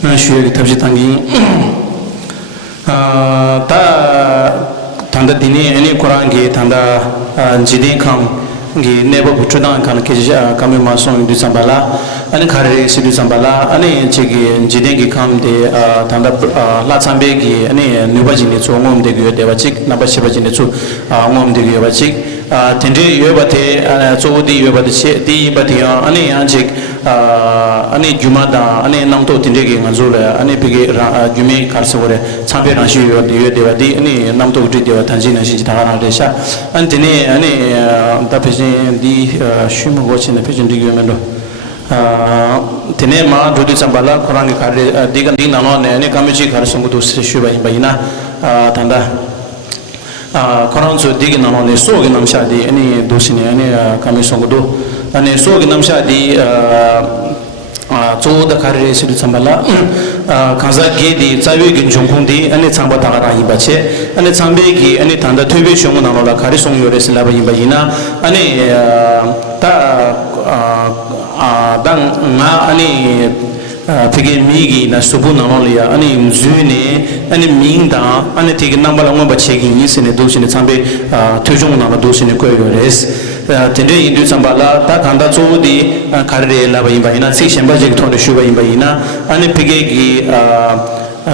na shuye tabji tangi ta tanda dini ani korangi tanda jidin kan gi nebo buchudan kan keja kami masong indu sambala ani khare sidu sambala ani chigi jidin gi kam de tanda la chambe gi ani nubaji ne chongom de gi dewa chik nabashi ne chu ngom de gi ba chik tende yebate chodi yebate che di batia ani anchik ani jumada ani namto tende gi ngazula ani pige jume karsore chambe rashi yo dewa di ani namto gudi dewa tanji na shi ta na de sha antine ani ta pejin di shimu go chen pejin di yemendo tene ma dudi sambala korangi kare digan di nano ne ani kamichi kar songu se shuba bayina tanda Koran so digi namane sogi namshadi ani dosini ani kami songodo ani sogi namshadi choda kare sidu sambala kanza ge di chawe gi jongkhong di ani changba ta ra hi bache ani chambe gi ani tanda thube shong nanola kare song yore sila ba yina ani ta dang na ani pigi migi na subu nanolia ani mzune ani mingda ani tigi nambala ngomba chegi nisine dosine chambe thujong nana dosine ko yores tende indu sambala ta kanda chodi karre la bai bai na si shemba jeg thone shuba bai na ani pigi gi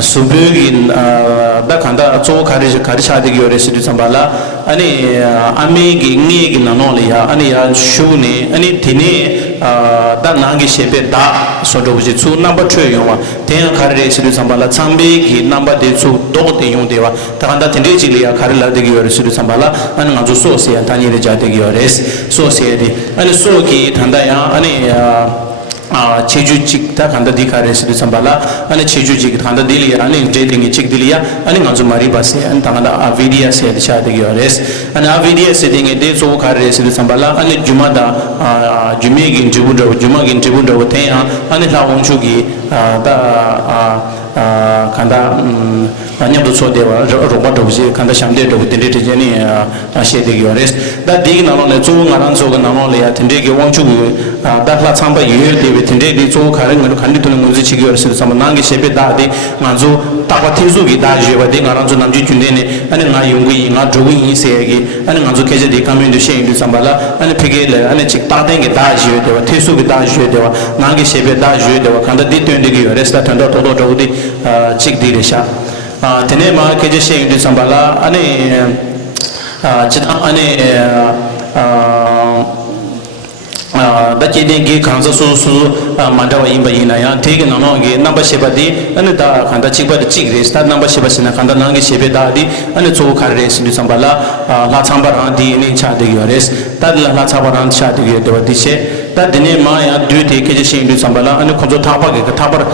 subyugin da khanda cho khari chadi gi ore sidu sambala ani ami gi ngi gi nanol ya ani ya shune ani thine da nangi shepe da sodo ji chu number 2 yongwa ten khari sidu sambala chambe gi number de chu do de yong dewa ta khanda thinde ji li ya khari la de gi ore sidu sambala ani nga jo so se ya tani re ja de gi ore so se de ani so gi thanda ya ani cheju chik ta khanda dikhare sidu sambala ani cheju chik khanda diliya ani jeding chik diliya ani ngazu mari base ani tangada avidia se cha de gyores ani avidia se dinge de so khare sidu sambala ani jumada jumi gin jibudo juma gin jibudo te ani la wonchu gi da khanda anyabdo so dewa roba doji khanda shamde do dinde de jeni she de gyores da dig na no chu ngaran so ga na no le ya dinde ge wonchu da la chamba ye de tinde di zo kharen ngalo khandi tun muzi chi gyor sil sam nang gi shebe da de nganzo ta ba thizu gi da je ba de ngaran zo nam ji chunde ne ani nga yung gi nga dro gi se gi ani nganzo ke je de kamen de shen du sambala ani phige le ani chik ta de gi da je de ba thisu gi da je de ba nang gi shebe da je de ba khanda di tun de gi resta tan do do di chik di re sha tene ma ke je shen du sambala ani chida ani da chede ge khansa su mandawa imba ina ya thege nano ge number sheba di ane da khanda chikba de chik res ta number sheba sina khanda nangi shebe da di ane cho khar res ni sambala la chamba ran di ni cha de yores ta la chamba ran cha de ge de che ta dine ma ya du de ke je shin du sambala ane khonjo thapa ge thapar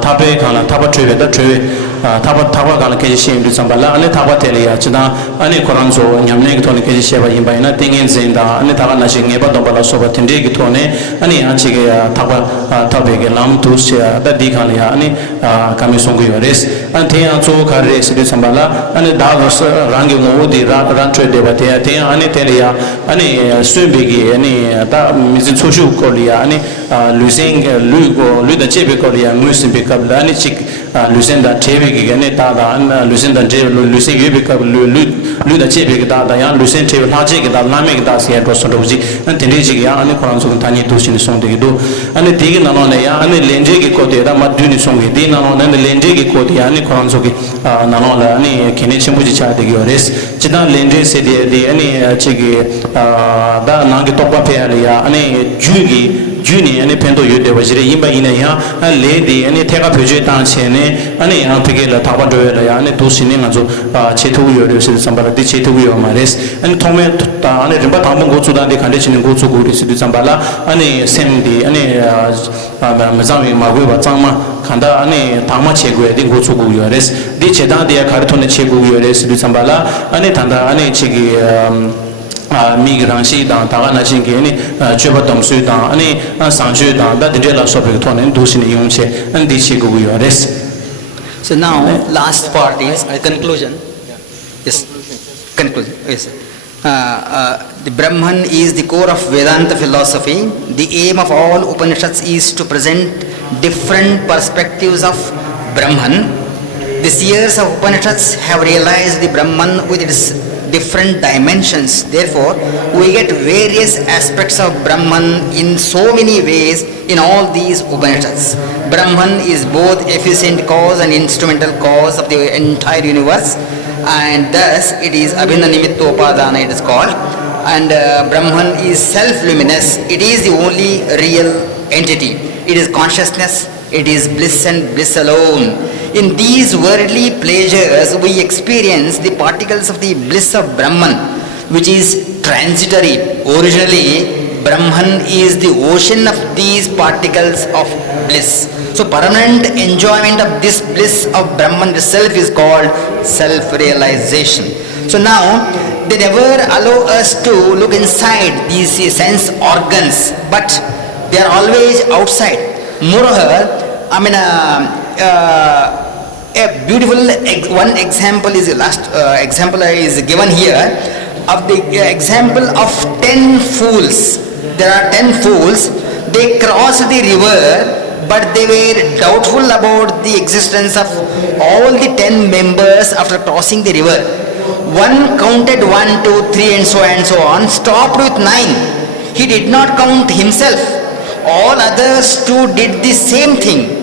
thape khana thapa thwe da thwe thapa khana ke je shin du sambala ane thapa tele ya china ane koran so nyamne ge thone ke je sheba imba ina tingen zenda ane thapa na shin ngeba dombala so ba tinde ge thone ani achi ge thapa thabe ge lam tu se da di khan ya ani kami song ge res an the an cho khar res de sambala ani da rang ge ngo di ran thwe de ba te ani tele ya ani swebe ge ani da mizin social kolia ani losing lu da chebe kolia musin be kabla ani chik losing da chebe ge ne ta da an losing da je losing ge be kab lu da chebe ge da ya losing chebe ha che ge da na me ge da se do so do ji an tinde ji ya ani koran so tani do sin song de do ani de ge na no ne ya ani lenje ge ko de da ma du ni song ge de na no ne lenje ge ko de ani koran so ge na no la ani kene chimbu ji cha de ge res chida lenje se de ani che ge da na ge to pa pe ya ani juni ani pendo yode wajire yimba ina ya le di ani thega phuje ta chene ani ha phige la thaba do ya ani do sine nga jo chethu yode sil sambala di chethu yo mares ani thome ta ani rimba thambong go chu da de khande chine go chu go ri sil sambala ani sem di ani mazami ma go ba changma khanda ani thama che go di go chu go yo res di cheda de khar thone che go yo res sil sambala ani thanda ani chigi migranshi da ta na chin ge ni cheba dom su da ani sang ju da da de la so pe thon en du sin yong che an di chi gu yo res. So now last part is conclusion. Yes, conclusion. Yes. The Brahman is the core of Vedanta philosophy. The aim of all Upanishads is to present different perspectives of Brahman. The seers of Upanishads have realized the Brahman with its different dimensions. Therefore, we get various aspects of Brahman in so many ways in all these Upanishads. Brahman is both efficient cause and instrumental cause of the entire universe, and thus it is Abhinna Nimittopadana, it is called. And Brahman is self-luminous. It is the only real entity. It is consciousness. It is bliss and bliss alone. In these worldly pleasures, we experience the particles of the bliss of Brahman, which is transitory. Originally, Brahman is the ocean of these particles of bliss. So, permanent enjoyment of this bliss of Brahman itself is called self-realization. So now, they never allow us to look inside these sense organs, but they are always outside. Moreover, I mean, a beautiful one example is given here of the example of 10 fools. There are 10 fools. They crossed the river, but they were doubtful about the existence of all the 10 members after crossing the river. One counted 1, 2, 3 and so on, stopped with 9. He did not count himself. All others too did the same thing.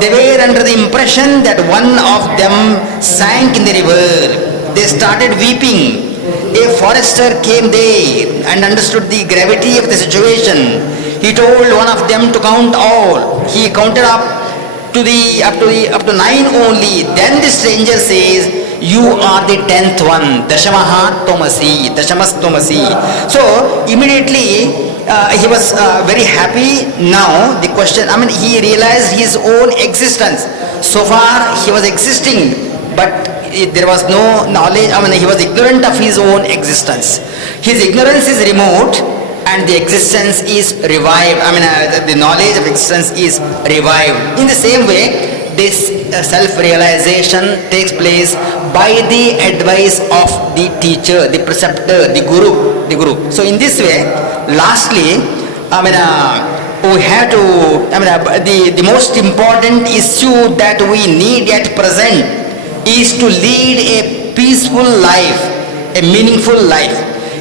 They were under the impression that one of them sank in the river. They started weeping. A forester came there and understood the gravity of the situation. He told one of them to count all. He counted up to 9 only. Then the stranger says, "You are the 10th one. Dashamaha Tomasi. Dashamas Tomasi." So immediately he was very happy. Now the question, he realized his own existence. So far he was existing, but there was no knowledge. He was ignorant of his own existence. His ignorance is removed and the existence is revived. The knowledge of existence is revived. In the same way, this self-realization takes place by the advice of the teacher, the preceptor, the guru. So in this way, lastly, we have to, the most important issue that we need at present is to lead a peaceful life, a meaningful life.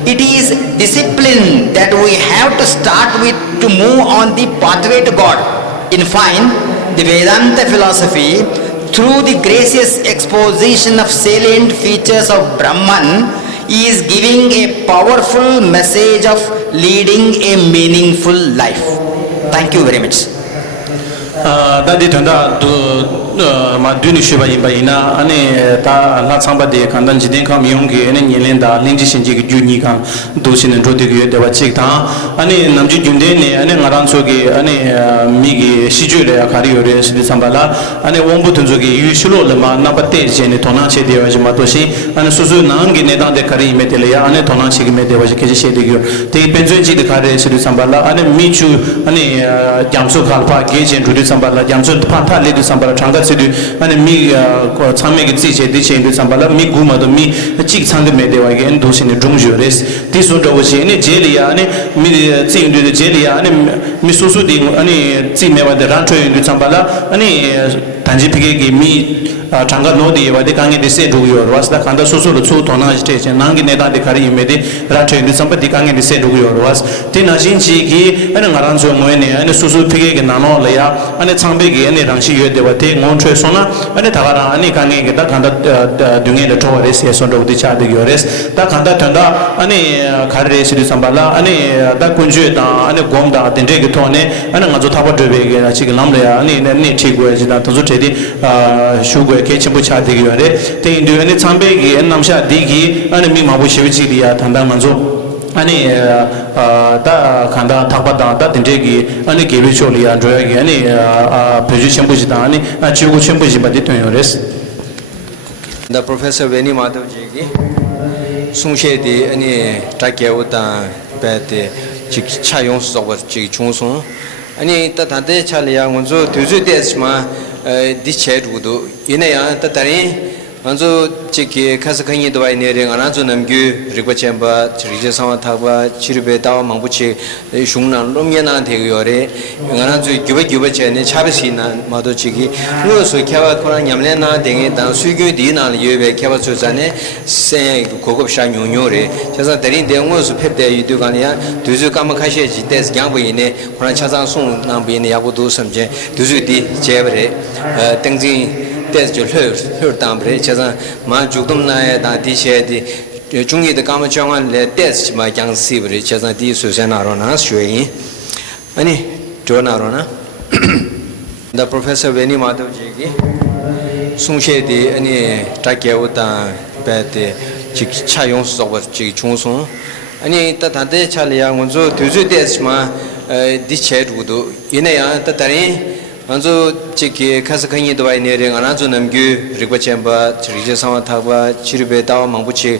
It is discipline that we have to start with to move on the pathway to God. In fine, the Vedanta philosophy, through the gracious exposition of salient features of Brahman, is giving a powerful message of leading a meaningful life. Thank you very much. Dadi tanda ma duni shiba yimba ina ane ta la tsamba de kandan jiden kam yongge ane nyelen da lingji shinji gi juni kam do sin ro de ge de wa chik ta ane namji jumde ne ane ngaran so ge ane mi gi shiju le akari yore sidi sambala ane wombu tunzo ge yu shilo le ma na patte je ne tona che de wa ma to shi ane suzu nang gi ne da de kari me te le ya ane tona che gi me de wa ke she de ge te penjo ji de kare sidi sambala ane mi chu ane jamso khalpa ge je ru sambala jamso phatha le du sambala thanga sidu ane mi chame gi chi che di che du sambala mi guma do mi chik chang me de wa ge en do sin drum jores ti so do che ne je li ya ane mi chi ndu de je li ya ane mi su su di ane chi me wa de ran choi du sambala ane tanji pige gi mi thanga no di wa de kang de se du yo was da khanda su su lu chu to na ste che nang gi ne da de kari me de ra choi du sambadi kang de se du yo was ti na jin chi gi ane ngaran so ngwe ne ane su su pige gi na no le ya ane changbe gi ane rang shi yo de wa te ngon choi so na ane thagara ane kang ge da khanda dunge de to re se so do di cha de yo res da khanda thanda ane khar re si du sambala ane da kunju da ane gom da den de gi to ne ane nga zo thaba de be ge na chi gi lam le ya ane ne thi go ji da to zo te di shu go ke chimbu cha de gi yo re te indu ane changbe gi en nam sha di gi ane mi ma bu shi ji di ya thanda man zo 아니 다 간다 탁바다 다 된제기 아니 개비초리 안줘야기 아니 표주 첨부지다 아니 지구 첨부지 받이 되요레스 The Professor Veni Madhav ji ki sungshe di ani takyavuta pete chik chayong soba chik chungsung ani ta thade chaliya ngonzo tuju desma di chedudo inaya ta tari 먼저 지기 가서 강의 도와이 내려 안아주 남규 리고 쳔바 지리제 상황 타바 치르베 다와 망부치 슝난 롬예나 되고요래 안아주 규베 쳔네 차베시나 마도 지기 무엇을 캬바 코나 냠레나 댕에 다 수교 디나 예베 캬바 조자네 세 고급 샤뇽뇽레 제가 대리 대응원수 펩대 유도가니야 두주 까마카시에 지데스 양부이네 코나 차장 송 남부이네 야고도 섬제 두주디 제브레 땡진 des jo hör dambre chaza ma jugdum na ya da di she di jungyi de kama changwan le des ma yang si bre chaza di su se na ro na shwe ani jo na ro na the Professor Veni Madhav ji ki sungshe di ani takya uta pete chik chayong so ba chik chungsung ani ta thade chaliya ngonzo tuju des ma di che ru do ine ya ta tari 먼저 지기 가서 강의 도와이 내려 안아주 남규 리고 쳔바 지리제 상황 타바 치르베 다와 망부치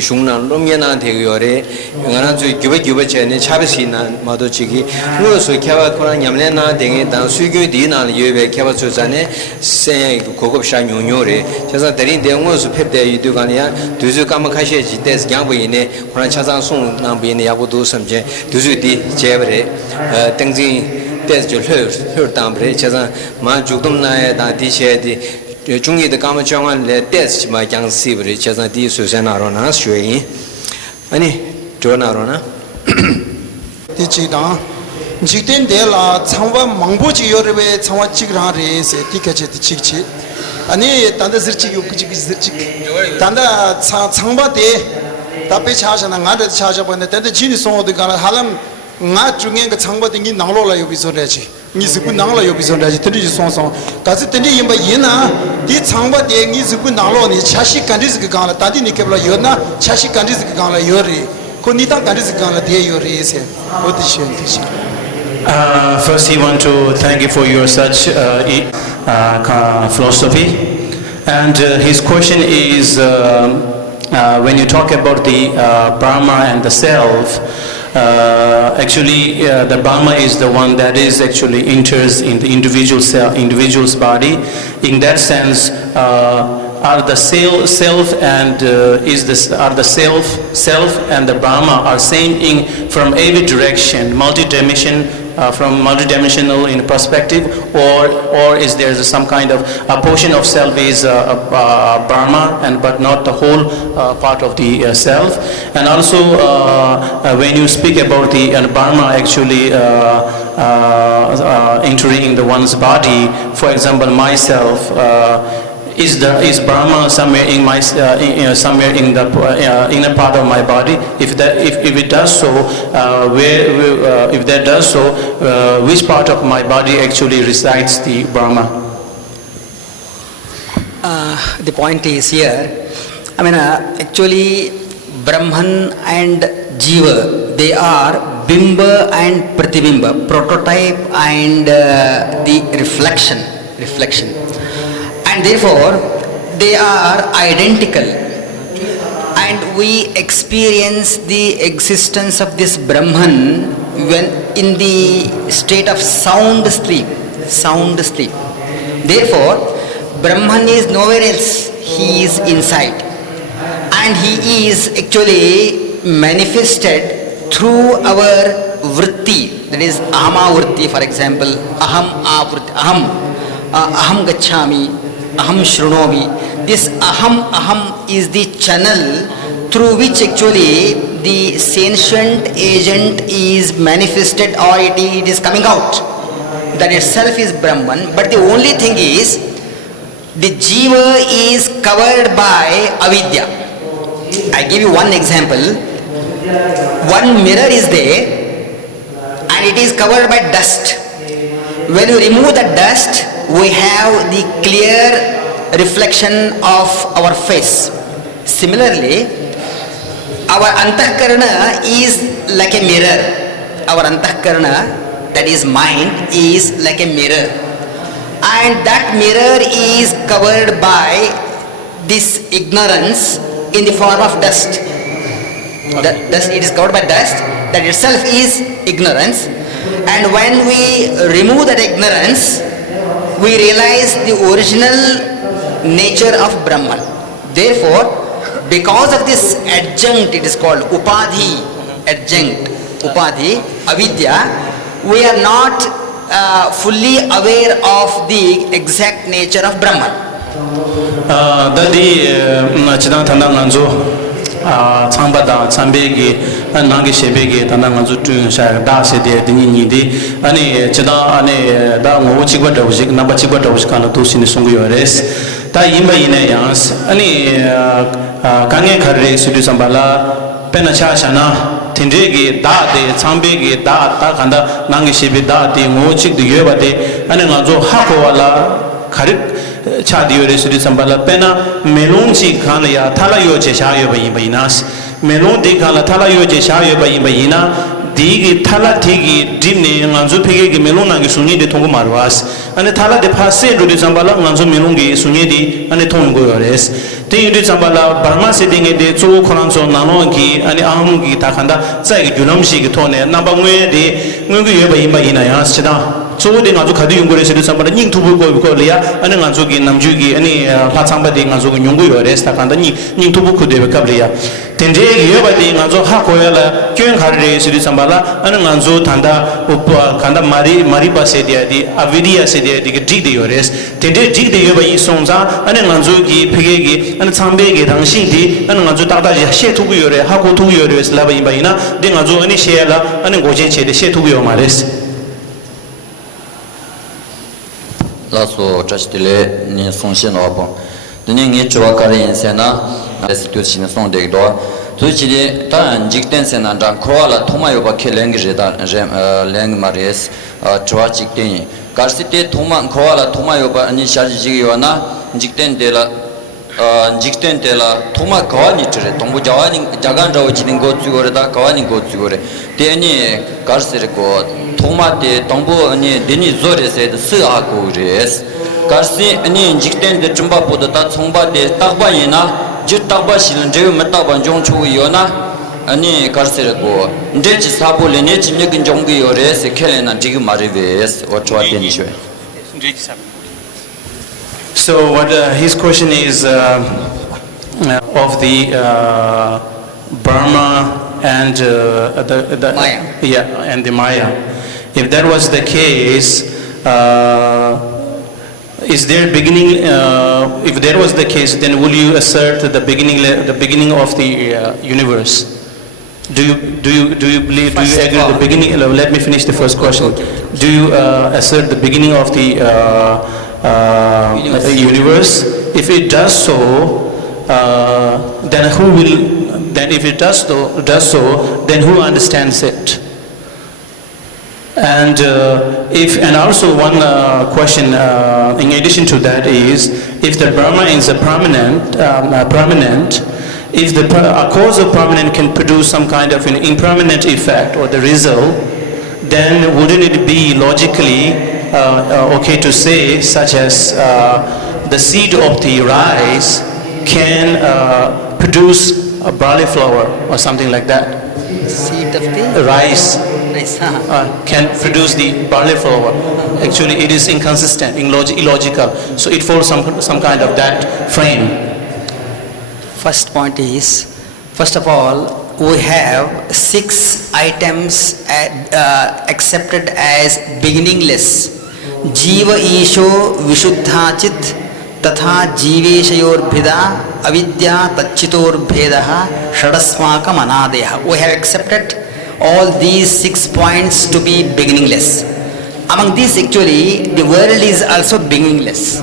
슝난 롬예나 되고요래 안아주 규베 쳔네 차베시나 마도 지기 무엇을 캬바 코나 냠레나 댕에 다 수교 디나 예베 캬바 조자네 세 고급 샤뇽뇽레 제가 대리 대응원수 펩대 유도가니야 두주 까마카시에 지데스 양부이네 코나 차장 송 남부이네 야고도 섬제 두주디 제브레 땡진 des jo hör dambre chaza ma jugdum na ya da di che di jungyi de kama changwan le des ma yang si bre chaza di su se na ro na shwe yin ani jo na ro na di chi da jikten de la changwa mangbo chi yorbe changwa chik ra re se tikache ti chik chi ani tanda zirchi yu kuchi zirchi tanda changba de tape cha na nga de cha ba ne tanda jini so de ga halam nga chungen ga changba de ni nanglo la yu bi so re chi ni su ku nanglo yu bi so re chi tri ji song song ta si tni yim ba yin na di changba de ni su ku nanglo ni cha shi kan ri zi ga la ta di ni ke bla yo na cha shi kan ri zi ga la yo re ko ni ta kan ri zi ga la de yo re se o ti shen ti shi. First, he want to thank you for your such philosophy, and his question is when you talk about the Brahma and the self. Actually, the Brahma is the one that is actually enters in the individual's body. In that sense, are the self and are the self and the Brahma are same from every direction, from multidimensional in perspective, or is there some kind of a portion of self is Brahma and but not the whole part of the self? And also when you speak about the Brahma actually entering in the one's body, for example myself, is Brahma somewhere in my somewhere in the inner part of my body? If it does so, if that does so, which part of my body actually resides the Brahma? The point is here, I mean actually Brahman and Jiva, they are Bimba and Pratibimba, prototype and the reflection. And therefore they are identical, and we experience the existence of this Brahman when in the state of sound sleep. Therefore Brahman is nowhere else, he is inside, and he is actually manifested through our vritti, that is ahama vritti. For example, aham gacchami, aham shrunomi. This aham is the channel through which actually the sentient agent is manifested, or it is coming out. That itself is Brahman, but the only thing is the Jiva is covered by avidya. I give you one example. One mirror is there and it is covered by dust. When you remove the dust, we have the clear reflection of our face. Similarly, our antahkarana is like a mirror. Our antahkarana, that is mind, is like a mirror. And that mirror is covered by this ignorance in the form of dust. It is covered by dust, that itself is ignorance. And when we remove that ignorance, we realize the original nature of Brahman. Therefore, because of this adjunct, it is called upadhi, adjunct, upadhi, avidya, we are not fully aware of the exact nature of Brahman. Chambada, Chambegi, and Nangi Shebegi, Tanangazu, Dasi, the Nini, Ani, Cheda, Ane, Dango, Chiquadozik, Nabachiquados, Kanatus in the Sunguyores, Taimba Inayans, Ani Kange Kare, Sudusambala, Penachashana, Tindegi, Dati, Chambegi, Takanda, Nangi Shebi, Dati, Mochik, the Yevate, Anangazo, Hakoala, Karik. Chadio Resudi Sambala Pena, Melunchi Kanaya, Talayo Jeshayo by Ibanas, Melon de Kala Talayo Jeshayo by Ibaina, Digi Tala Tigi, Dimni, Manzupigi, Meluna Suni de Tongumarwas, and the Tala de Passe to the Zambala, Manzu Melungi, Sunidi, and the Tongores. Take the Zambala, Barma sitting at the Two Koranzo, Nanongi, and the Amungi Takanda, Zag Junamshi Tone, Nabamwe de Mungu by Ibaina, Chida. So they are Kadi Yunguri somebody to Bukolia, and Nanzuki, Namjugi, any Patsambadi, Nazuki Yungu, or Restakanda, Nintubuku de Cabria. Tende, Yabadi, Nazo Hakoela, Kuan Harre, Sudisambala, and Nanzo Tanda, Kanda Mariba Sedia, the Avidia Sedia, the Digdiores, Tende Digdi Yobai Sonza, and Nanzuki, Pegegi, and Sambegi, and Shinti, and Nanzutata, Shetu, Hako 2 years, Lava Ibaina, then Nazo, any Shela, and Goje, the Shetu Yomares. laso chastile ni songshi no bo deni ngi chwa kare sena situation song de do tu chi ta jikten sena dan kroala thoma yo ba kheleng ge da leng mares chwa jikten karsite thoma kroala thoma yo ba ani shaji ji yo na jikten de la thoma kawani chre tongbu jawani jagan raw jinin go chugore da kawani go chugore teni karsire ko thoma de tongbu ani deni zore se de sa ko res karsi ani jikten de chumba poda ta chongba de takba yena ji takba silin je mata ban jong chu yo na ani karsire ko nde chi sabo le ne chi me kin jong gi yo res khelena dig mari ves o chwa teni shwe. So what his question is of the Brahma and the Maya. Yeah, and the Maya. If that was the case, is there beginning? If that was the case, then will you assert the beginning of the universe? Do you believe? Do you agree the beginning? Let me finish the first question. Do you assert the beginning of the universe? If it does so, then who will? Then if it does so, then who understands it? And and also one question in addition to that is, if the Brahma is a permanent, if a cause of permanent can produce some kind of an impermanent effect or the result, then wouldn't it be logically okay to say, such as the seed of the rice can produce a barley flour or something like that? Seed of the Rice rice. can produce the barley flour. Actually, it is inconsistent, illogical. So it falls some kind of that frame. First point is, first of all, we have 6 items accepted as beginningless. Jiva isho vishuddhachit तथा जीवेशयोर्भिदा avidya tachitorbhedah shadasmakam anadeh. We have accepted all these 6 points to be beginningless. Among these, actually, the world is also beginningless.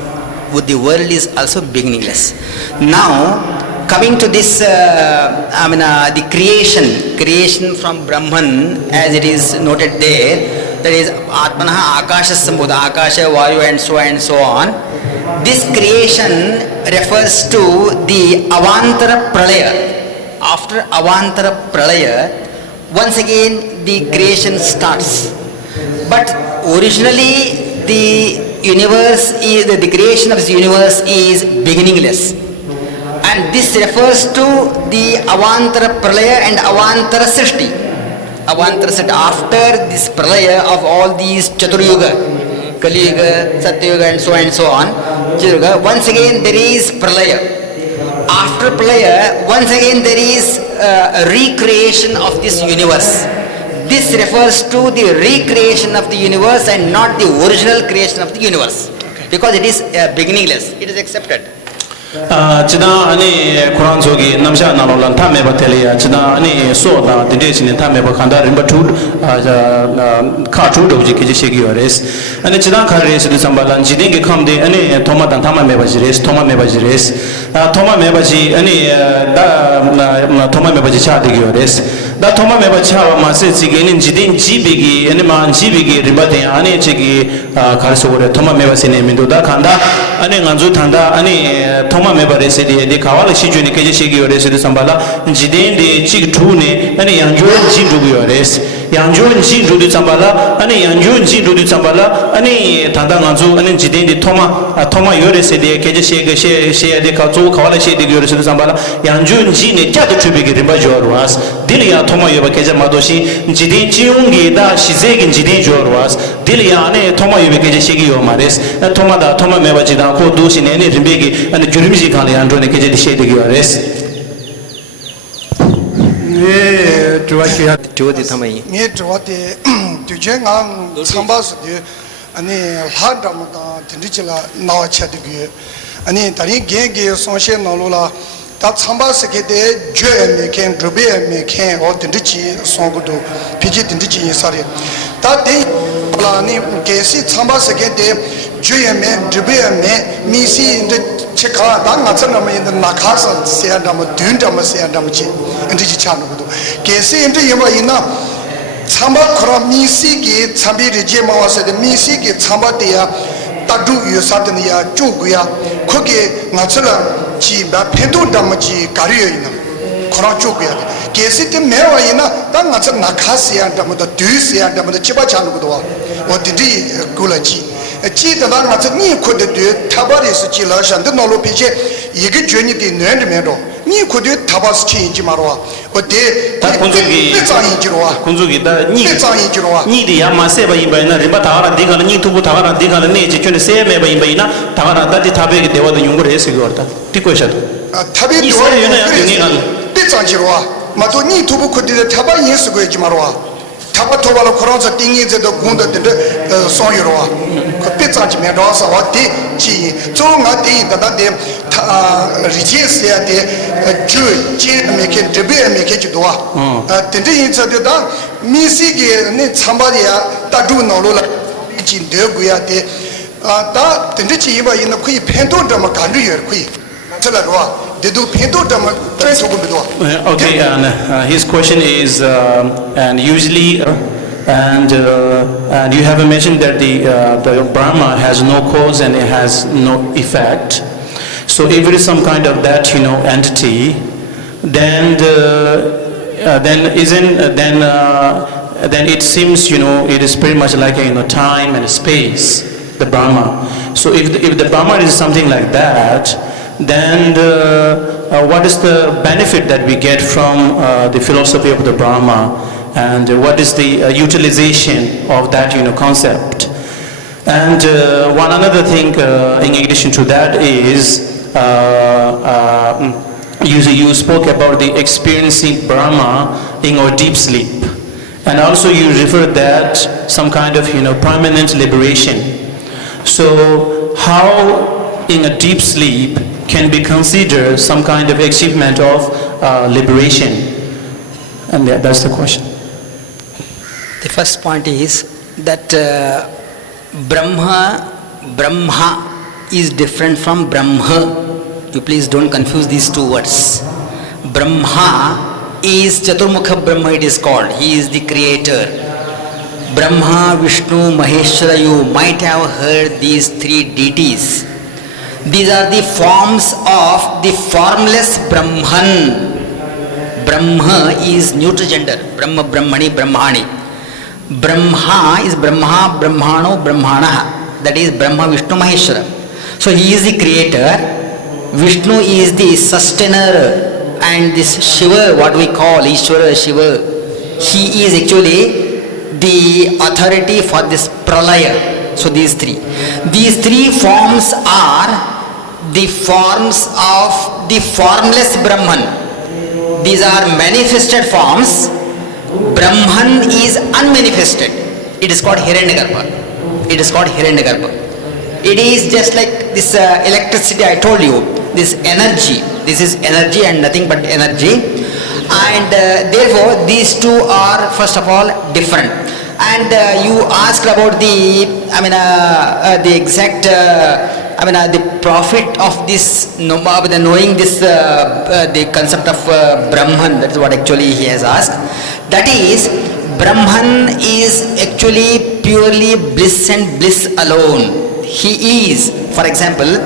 The world is also beginningless. Now, coming to this, the creation from Brahman, as it is noted there, that is Atmanaha Akasha Sambudha, Akasha, Vayu, and so on. This creation refers to the Avantara Pralaya. After Avantara Pralaya, once again the creation starts. But originally the creation of this universe is beginningless. And this refers to the Avantara Pralaya and Avantara Srishti. Avantara Srishti, after this Pralaya of all these Chaturyuga, Kali Yuga, Satya Yuga, and so on, once again there is Pralaya. After Pralaya, once again there is a recreation of this universe. This refers to the recreation of the universe and not the original creation of the universe, because it is beginningless. It is accepted. Chida ani Quran zogi namsha nalolan tha meba telia chida ani so da dinde chine tha meba khanda rimba thud kha thud doji ke shegi ores ani chida khare se sambalan jiding ke khamde ani thoma dan thama meba jires thoma meba ji ani da thoma meba ji cha de gi ores da thoma meba cha ma se jigeni jiding jibigi ani ma jibigi rimba de ani chegi khar so ore thoma meba se ne mindu da khanda ani nganju thanda ani thoma meba rese de khawala shi juni ke shegi ores de sambala jiding de chig thune ani yanjo ji du gi ores yanjo ji du de sambala ani yanjo ji du de sambala ani thanda nganju ani jiding de thoma yore se de ke she de ka zo khawala she de gi ores de sambala yanjo ji ne kya de chubi gi rimba jorwas dil ya thoma yoba ke ja madoshi jiding chiungi da shizegi jiding jorwas dil ya ne thoma yoba ke shegi yo mares thoma meba ji da ko doshi ne rimbegi ani jurimi ji khale andro ne ke je she de gi ores ne tuaki ha Jodi thamai. ne tuate tuje ngang sambas de ani hadam da tindichila na cha de ge ani tari ge sonshe nalola 다 참바스게데 죄메켄 드베메켄 어 딘디치 송고도 피지 딘디치 인사리 다데 아니 게시 참바스게데 주에메 드베메 미시 체카 당아처럼 있는 나카서 세한다면 든다면 세한다면지 인지 차는거도 게시 인지 여마이나 참바 코라 미시게 참비리 제마와서데 미시게 참바데야 따두 유사드니야 쪼구야 거기에 나처럼 지바 페도담지 가려 있는 코라 쪼구야 게시 때 매와이나 당아처럼 나카시한다면도 뒤시한다면도 집어차는거도 와 어디디 굴라지 지다가 나서 니 코드드 타바리스 지라산데 놀로피체 이게 죄니디 뇌르메로 니 코드 타바스 치인지 마로와 어때 군주기 배짱이지로와 군주기다 니 배짱이지로와 니디 야마세바 이바이나 리바 타가라 디가나 니 투부 타가라 디가나 니 지촌에 세메바 이바이나 타가라 다디 타베게 데와도 용거를 했을 거다 티코샤도 타베 도와요 배짱이지로와 마도 니 투부 코드 타바 예수고 있지 마로와 타바토바로 코로자 띵이제도 군다데 소유로와 그 배짱지면 로서 어디 지 종아 띵다다데 타 리제스야데 주 제메케 데베메케 지도와 텐데 인자데다 미시게 네 참바리야 따두 노로라 진데고야데 다 텐데 지바 있는 코이 펜도드마 간르여 코이 틀라로와 데도 펜도드마 트레소고도와 okay, and his question is and usually and you have mentioned that the Brahma has no cause and it has no effect. So if it is some kind of that entity, then then it seems it is pretty much like time and space, the Brahma. So if the Brahma is something like that, then what is the benefit that we get from the philosophy of the Brahma, and what is the utilization of that concept? And one another thing in addition to that is you spoke about the experiencing Brahma in our deep sleep, and also you referred that some kind of permanent liberation. So how in a deep sleep can be considered some kind of achievement of liberation? And that's the question. The first point is that Brahma is different from Brahma. You please don't confuse these two words. Brahma is Chaturmukha Brahma, it is called. He is the creator. Brahma, Vishnu, Maheshwara, you might have heard these three deities. These are the forms of the formless Brahman. Brahma is neutral gender. Brahma, Brahmani, Brahmani. Brahma is Brahma, Brahmano, Brahmana. That is Brahma, Vishnu, Maheshwara. So he is the creator. Vishnu is the sustainer, and this Shiva, what we call Ishvara, Shiva, he is actually the authority for this pralaya. So these three forms are the forms of the formless Brahman. These are manifested forms. Brahman is unmanifested. It is called Hiranyagarbha. It is called Hiranyagarbha. It is just like this electricity I told you, this energy. This is energy and nothing but energy. And therefore these two are first of all different. And you asked about the exact the profit of this knowing this the concept of Brahman. That is what actually he has asked. That is, Brahman is actually purely bliss and bliss alone. He is, for example,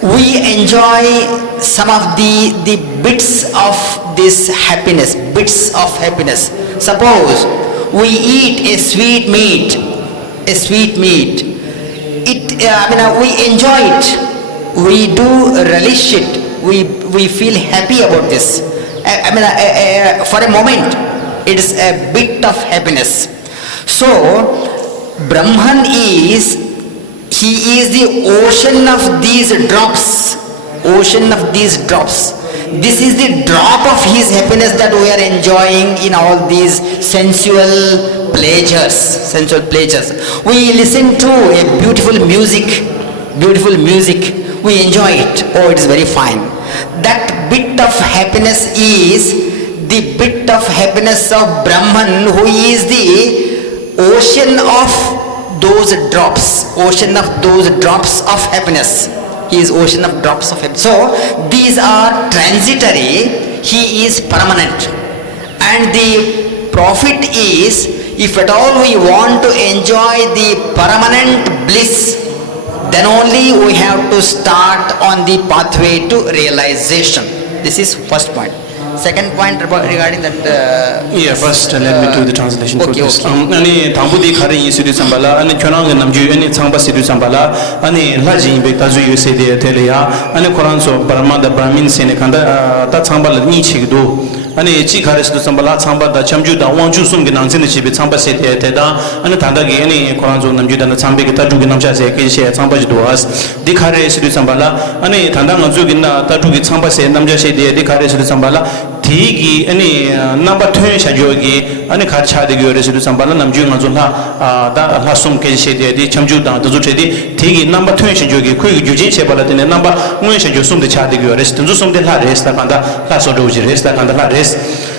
we enjoy some of the bits of this happiness, bits of happiness. Suppose we eat a sweet meat. We enjoy it. We do relish it. We feel happy about this. For a moment, it is a bit of happiness. So, Brahman is the ocean of these drops. This is the drop of his happiness that we are enjoying in all these sensual pleasures. We listen to a beautiful music. We enjoy it. Oh, it is very fine. That bit of happiness is the bit of happiness of Brahman, who is the ocean of those drops, ocean of those drops of happiness. He is ocean of drops of happiness. So these are transitory, he is permanent. And the profit is, if at all we want to enjoy the permanent bliss, then only we have to start on the pathway to realization. This is first point. Second point regarding that. Yeah, first let me do the translation for okay, this. okay. Ani thambudi khare yin sidu sambala, ani kyonang namju ani changba sidu sambala, ani lajin be tazu yu se de teleya, ani Quran so Brahma da Brahmin se ne kanda ta changba la ni chigdo. Ani chi khare sidu sambala changba da chamju da wangju sum ge nangsin de chibe changba se de te da, ani thanda ge ani Quran so namju da na chambe ge taju ge namcha se ke she changba ji doas. Di khare sidu sambala, ani thanda ngaju ge na taju ge changba se namja se de di khare sidu sambala. Tigi ani number 2 shajogi ani kharcha de gyore sidu sambala namju ngazula da lasum ke shede di chamju da du chedi tigi number 2 shajogi khoi gyujin chebala de number 1 shajo sum de cha de gyore tinzu sum de la res ta kanda la so do ji res ta kanda la res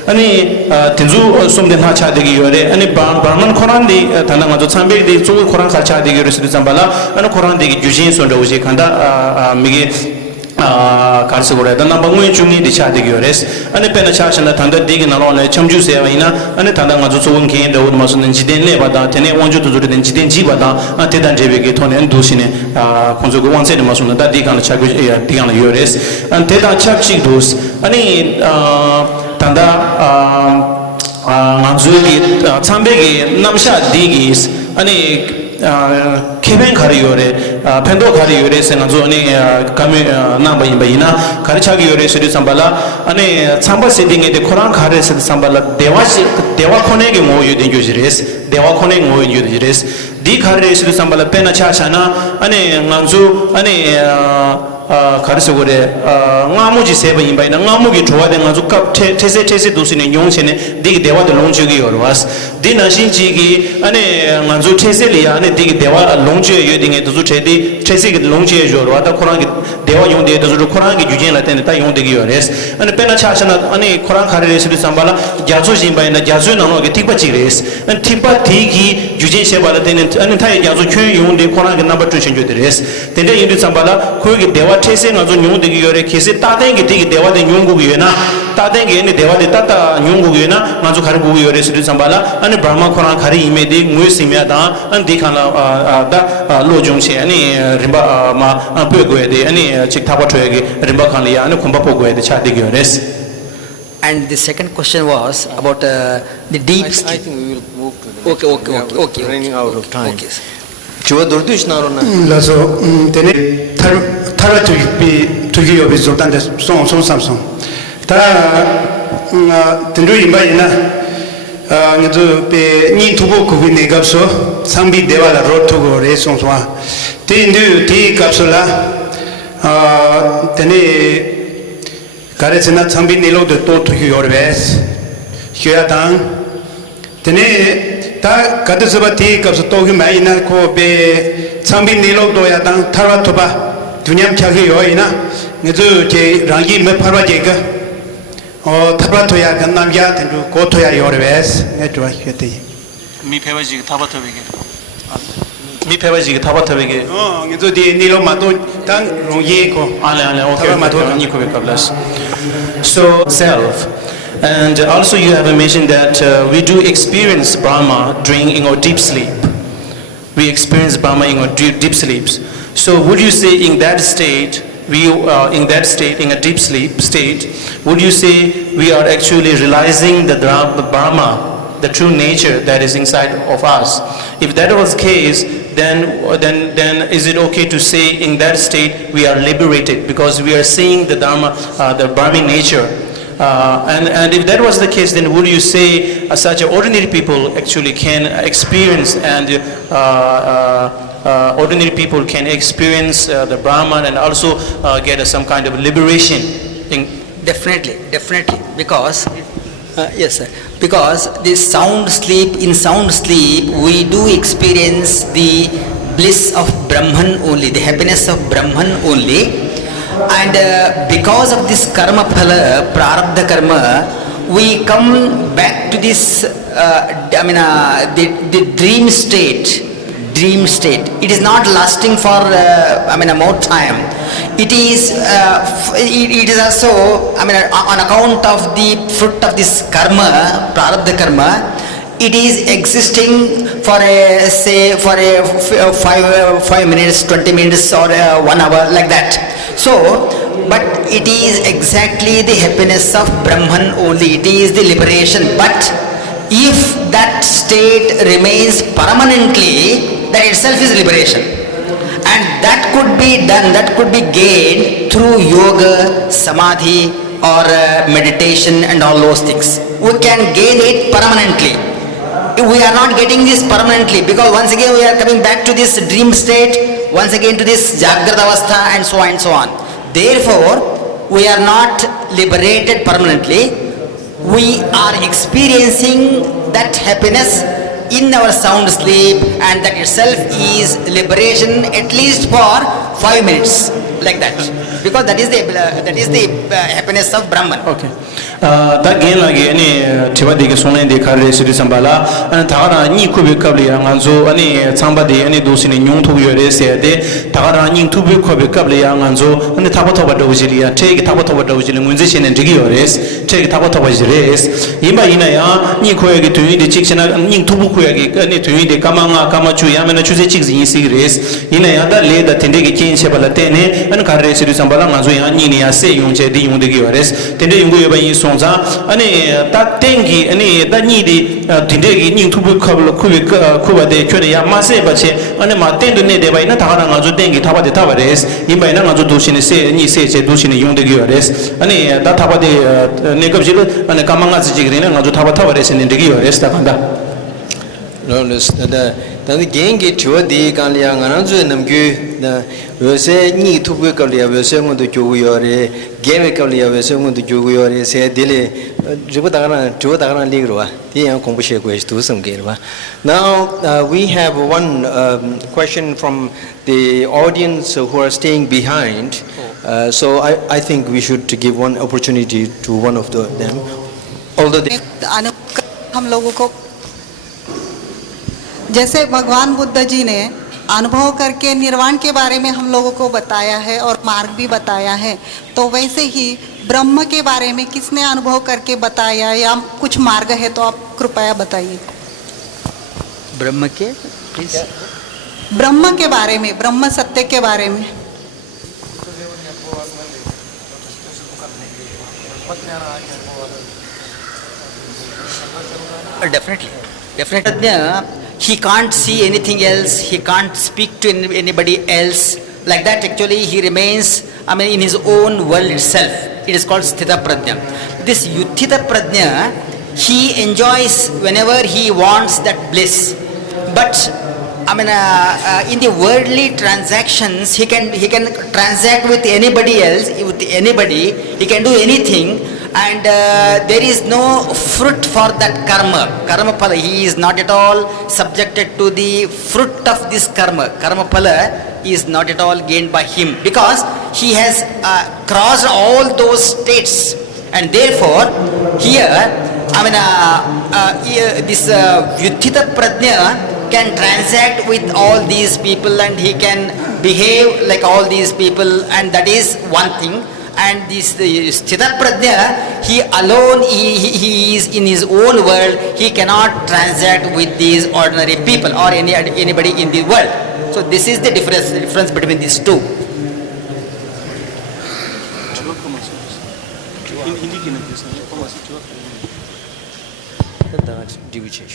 ani tinzu sum de la cha de gyore ani brahman quran di thana ngazo chambe di chu quran kharcha de gyore sidu sambala ani quran de gyujin so do ji kanda mige karsa gore da na bangwe chungi di cha de gyores ane pena cha chana thanda dig na lo le chamju se waina ane thanda nga zo chong ke da ud ma sun ji den le ba da tene wonju tu den ji den ji ba da te dan je be ge thone an du sine konzo go wanse de ma sun da di kan cha ge di kan gyores an te da cha chi dos ane thanda nga zo ge chambe ge namsha digis ane kemen khari yore pendo khari yore se ngazo ani kame na bai bai na khari chagi yore se sambala ane chamba se dinge de quran khare se sambala dewa khone ge mo yu den jures dewa khone mo yu jures di khare se sambala pena cha chana ane ngazo ane karisa gore ngamuji seba imba ina ngamugi chwa de ngazu kap tese dosine nyongchene dig dewa de longchugi yorwas dina shinchi gi ane ngazu tese liya ane dig dewa longchu yodinge dozu chedi tese gi longchu yorwa ta quran gi dewa yongde dozu quran gi jujen la ten ta yongde gi yores ane pena chachana ane quran khare resu sambala jazu imba ina jazu nano gi tikpa chires ane tikpa tigi jujen seba la ten ane ta jazu chön yongde quran gi number 2 chenjo deres tende yindu sambala ko gi dewa tese ngazo nyung de gyore kese ta den gi de dewa de nyung gu yena ta den gi ne dewa de ta nyung gu yena ngazo khare gu yore sidu sambala ane brahma quran khare ime de ngwe simya da an dikhana da lo jong che ani rimba ma pe go de ani chik thapa thoye ge rimba khan ya ani khumba po go de cha de gyores. And the second question was about the deep I sleep. think we will move to the next. Okay. Running out of time. Okay. Chua durdush narona. 라서 되네 타라 투기 요비 조단데 송 삼성 다 된도 임바이나 ngadu pe ni tubo ko bi ne gapso sambi dewala rotugo re songwa tindu ti kapsula tene karetsena sambi nilo de to tu yorves hyatan tene ta kadusaba ti kapso to gi maina ko be sambi nilo do ya dang tarwa toba dunyam chagi yoina ngadu je rangi me parwa jega 타바토야 간남야 된주 고토야 요르베스 네트와 히티 미 페바지 타바토베게 미 페바지 타바토베게 ngezi nilo mato tang rongye ko ale okay mato ni ko be kablas. So self. And also you have mentioned that we do experience Brahma during our deep sleep. We experience Brahma in our deep sleeps. So would you say in that state, in a deep sleep state, would you say we are actually realizing the Brahma, the true nature that is inside of us? If that was the case, then is it okay to say in that state we are liberated because we are seeing the Dharma, the Brahmin nature? And if that was the case, then would you say such ordinary people actually can experience and ordinary people can experience the Brahman and also get some kind of liberation? Definitely, because yes sir, because this sound sleep, in sound sleep we do experience the bliss of Brahman only, the happiness of Brahman only. And because of this karma phala, prarabdha karma, we come back to this the dream state, dream state. It is not lasting for a more time. It is it is also on account of the fruit of this karma, prarabdha karma. It is existing for a 5 minutes, 20 minutes, or 1 hour, like that. So, but it is exactly the happiness of Brahman only. It is the liberation. But if that state remains permanently, that itself is liberation. And that could be done, that could be gained through yoga, samadhi, or meditation and all those things. We can gain it permanently. We are not getting this permanently, because once again we are coming back to this dream state, once again to this Jagrata Avastha, and so on and so on. Therefore, we are not liberated permanently. We are experiencing that happiness in our sound sleep, and that itself is liberation, at least for 5 minutes, like that. Because that is the happiness of Brahman. Okay. That gain lagi ani tiba deke sonai dekha re siri sambala ani thagara ni kubi kabli anganzo ani chamba de ani dosini nyung thu yore se de thagara ni thu bi khobe kabli anganzo ani thaba thoba dojili ya thege thaba thoba dojili ngunje chene digi yores thege thaba thoba jires yimba ina ya ni khoye ge tuyi de chikchena ni thu bu khoye ge ani tuyi de kamanga kamachu ya mena chuse chikzi si res ina ya da le da tende ge kin se bala tene ani kar re siri sambala nganzo ya ni ni ya se yung che di yung de ge yores tende yung yo ba yin sonza ani ta tengi ani da ni de tende ge ni thu bu khoblo kuba de chone ya ma se ba che ani ma tende ne de ba ina thagara nganzo tengi thaba de thaba res yimba ina nganzo dosini se ni se che dosini yung de ge yores ani da thaba de ne kab jil ani kamanga chi ji ge nganzo thaba thaba res ni de ge yores ta kanda. No, the gang get to the Galia Gananzu and Namgu, we say, Ni to Wikalia, we say, to Juguyore, Gamikalia, we say, to Juguyore, say, Dele, Jubutana, Judana Ligua, the Uncompushe wish to some game. Now, we have one question from the audience who are staying behind. So I think we should give one opportunity to one of them. Although they हम लोगों को जैसे भगवान बुद्ध जी ने अनुभव करके निर्वाण के बारे में हम लोगों को बताया है और मार्ग भी बताया है, तो वैसे ही ब्रह्म के बारे में किसने अनुभव करके बताया या कुछ मार्ग है तो आप कृपया बताइए। ब्रह्म के प्लीज, ब्रह्म के बारे में, ब्रह्म सत्य के बारे में। Definitely. He can't see anything else, he can't speak to anybody else. Like that, actually, he remains, in his own world itself. It is called Sthita Prajna. This Yuthita Prajna, he enjoys whenever he wants that bliss. But, in the worldly transactions, he can transact with anybody else, with anybody, he can do anything. And there is no fruit for that karma phala. He is not at all subjected to the fruit of this karma phala is not at all gained by him, because he has crossed all those states. And therefore here this Vyuthita Prajna can transact with all these people, and he can behave like all these people, and that is one thing. And this Sthita Prajna, he alone, he is in his own world, he cannot transact with these ordinary people or anybody in the world. So this is the difference between these two. division.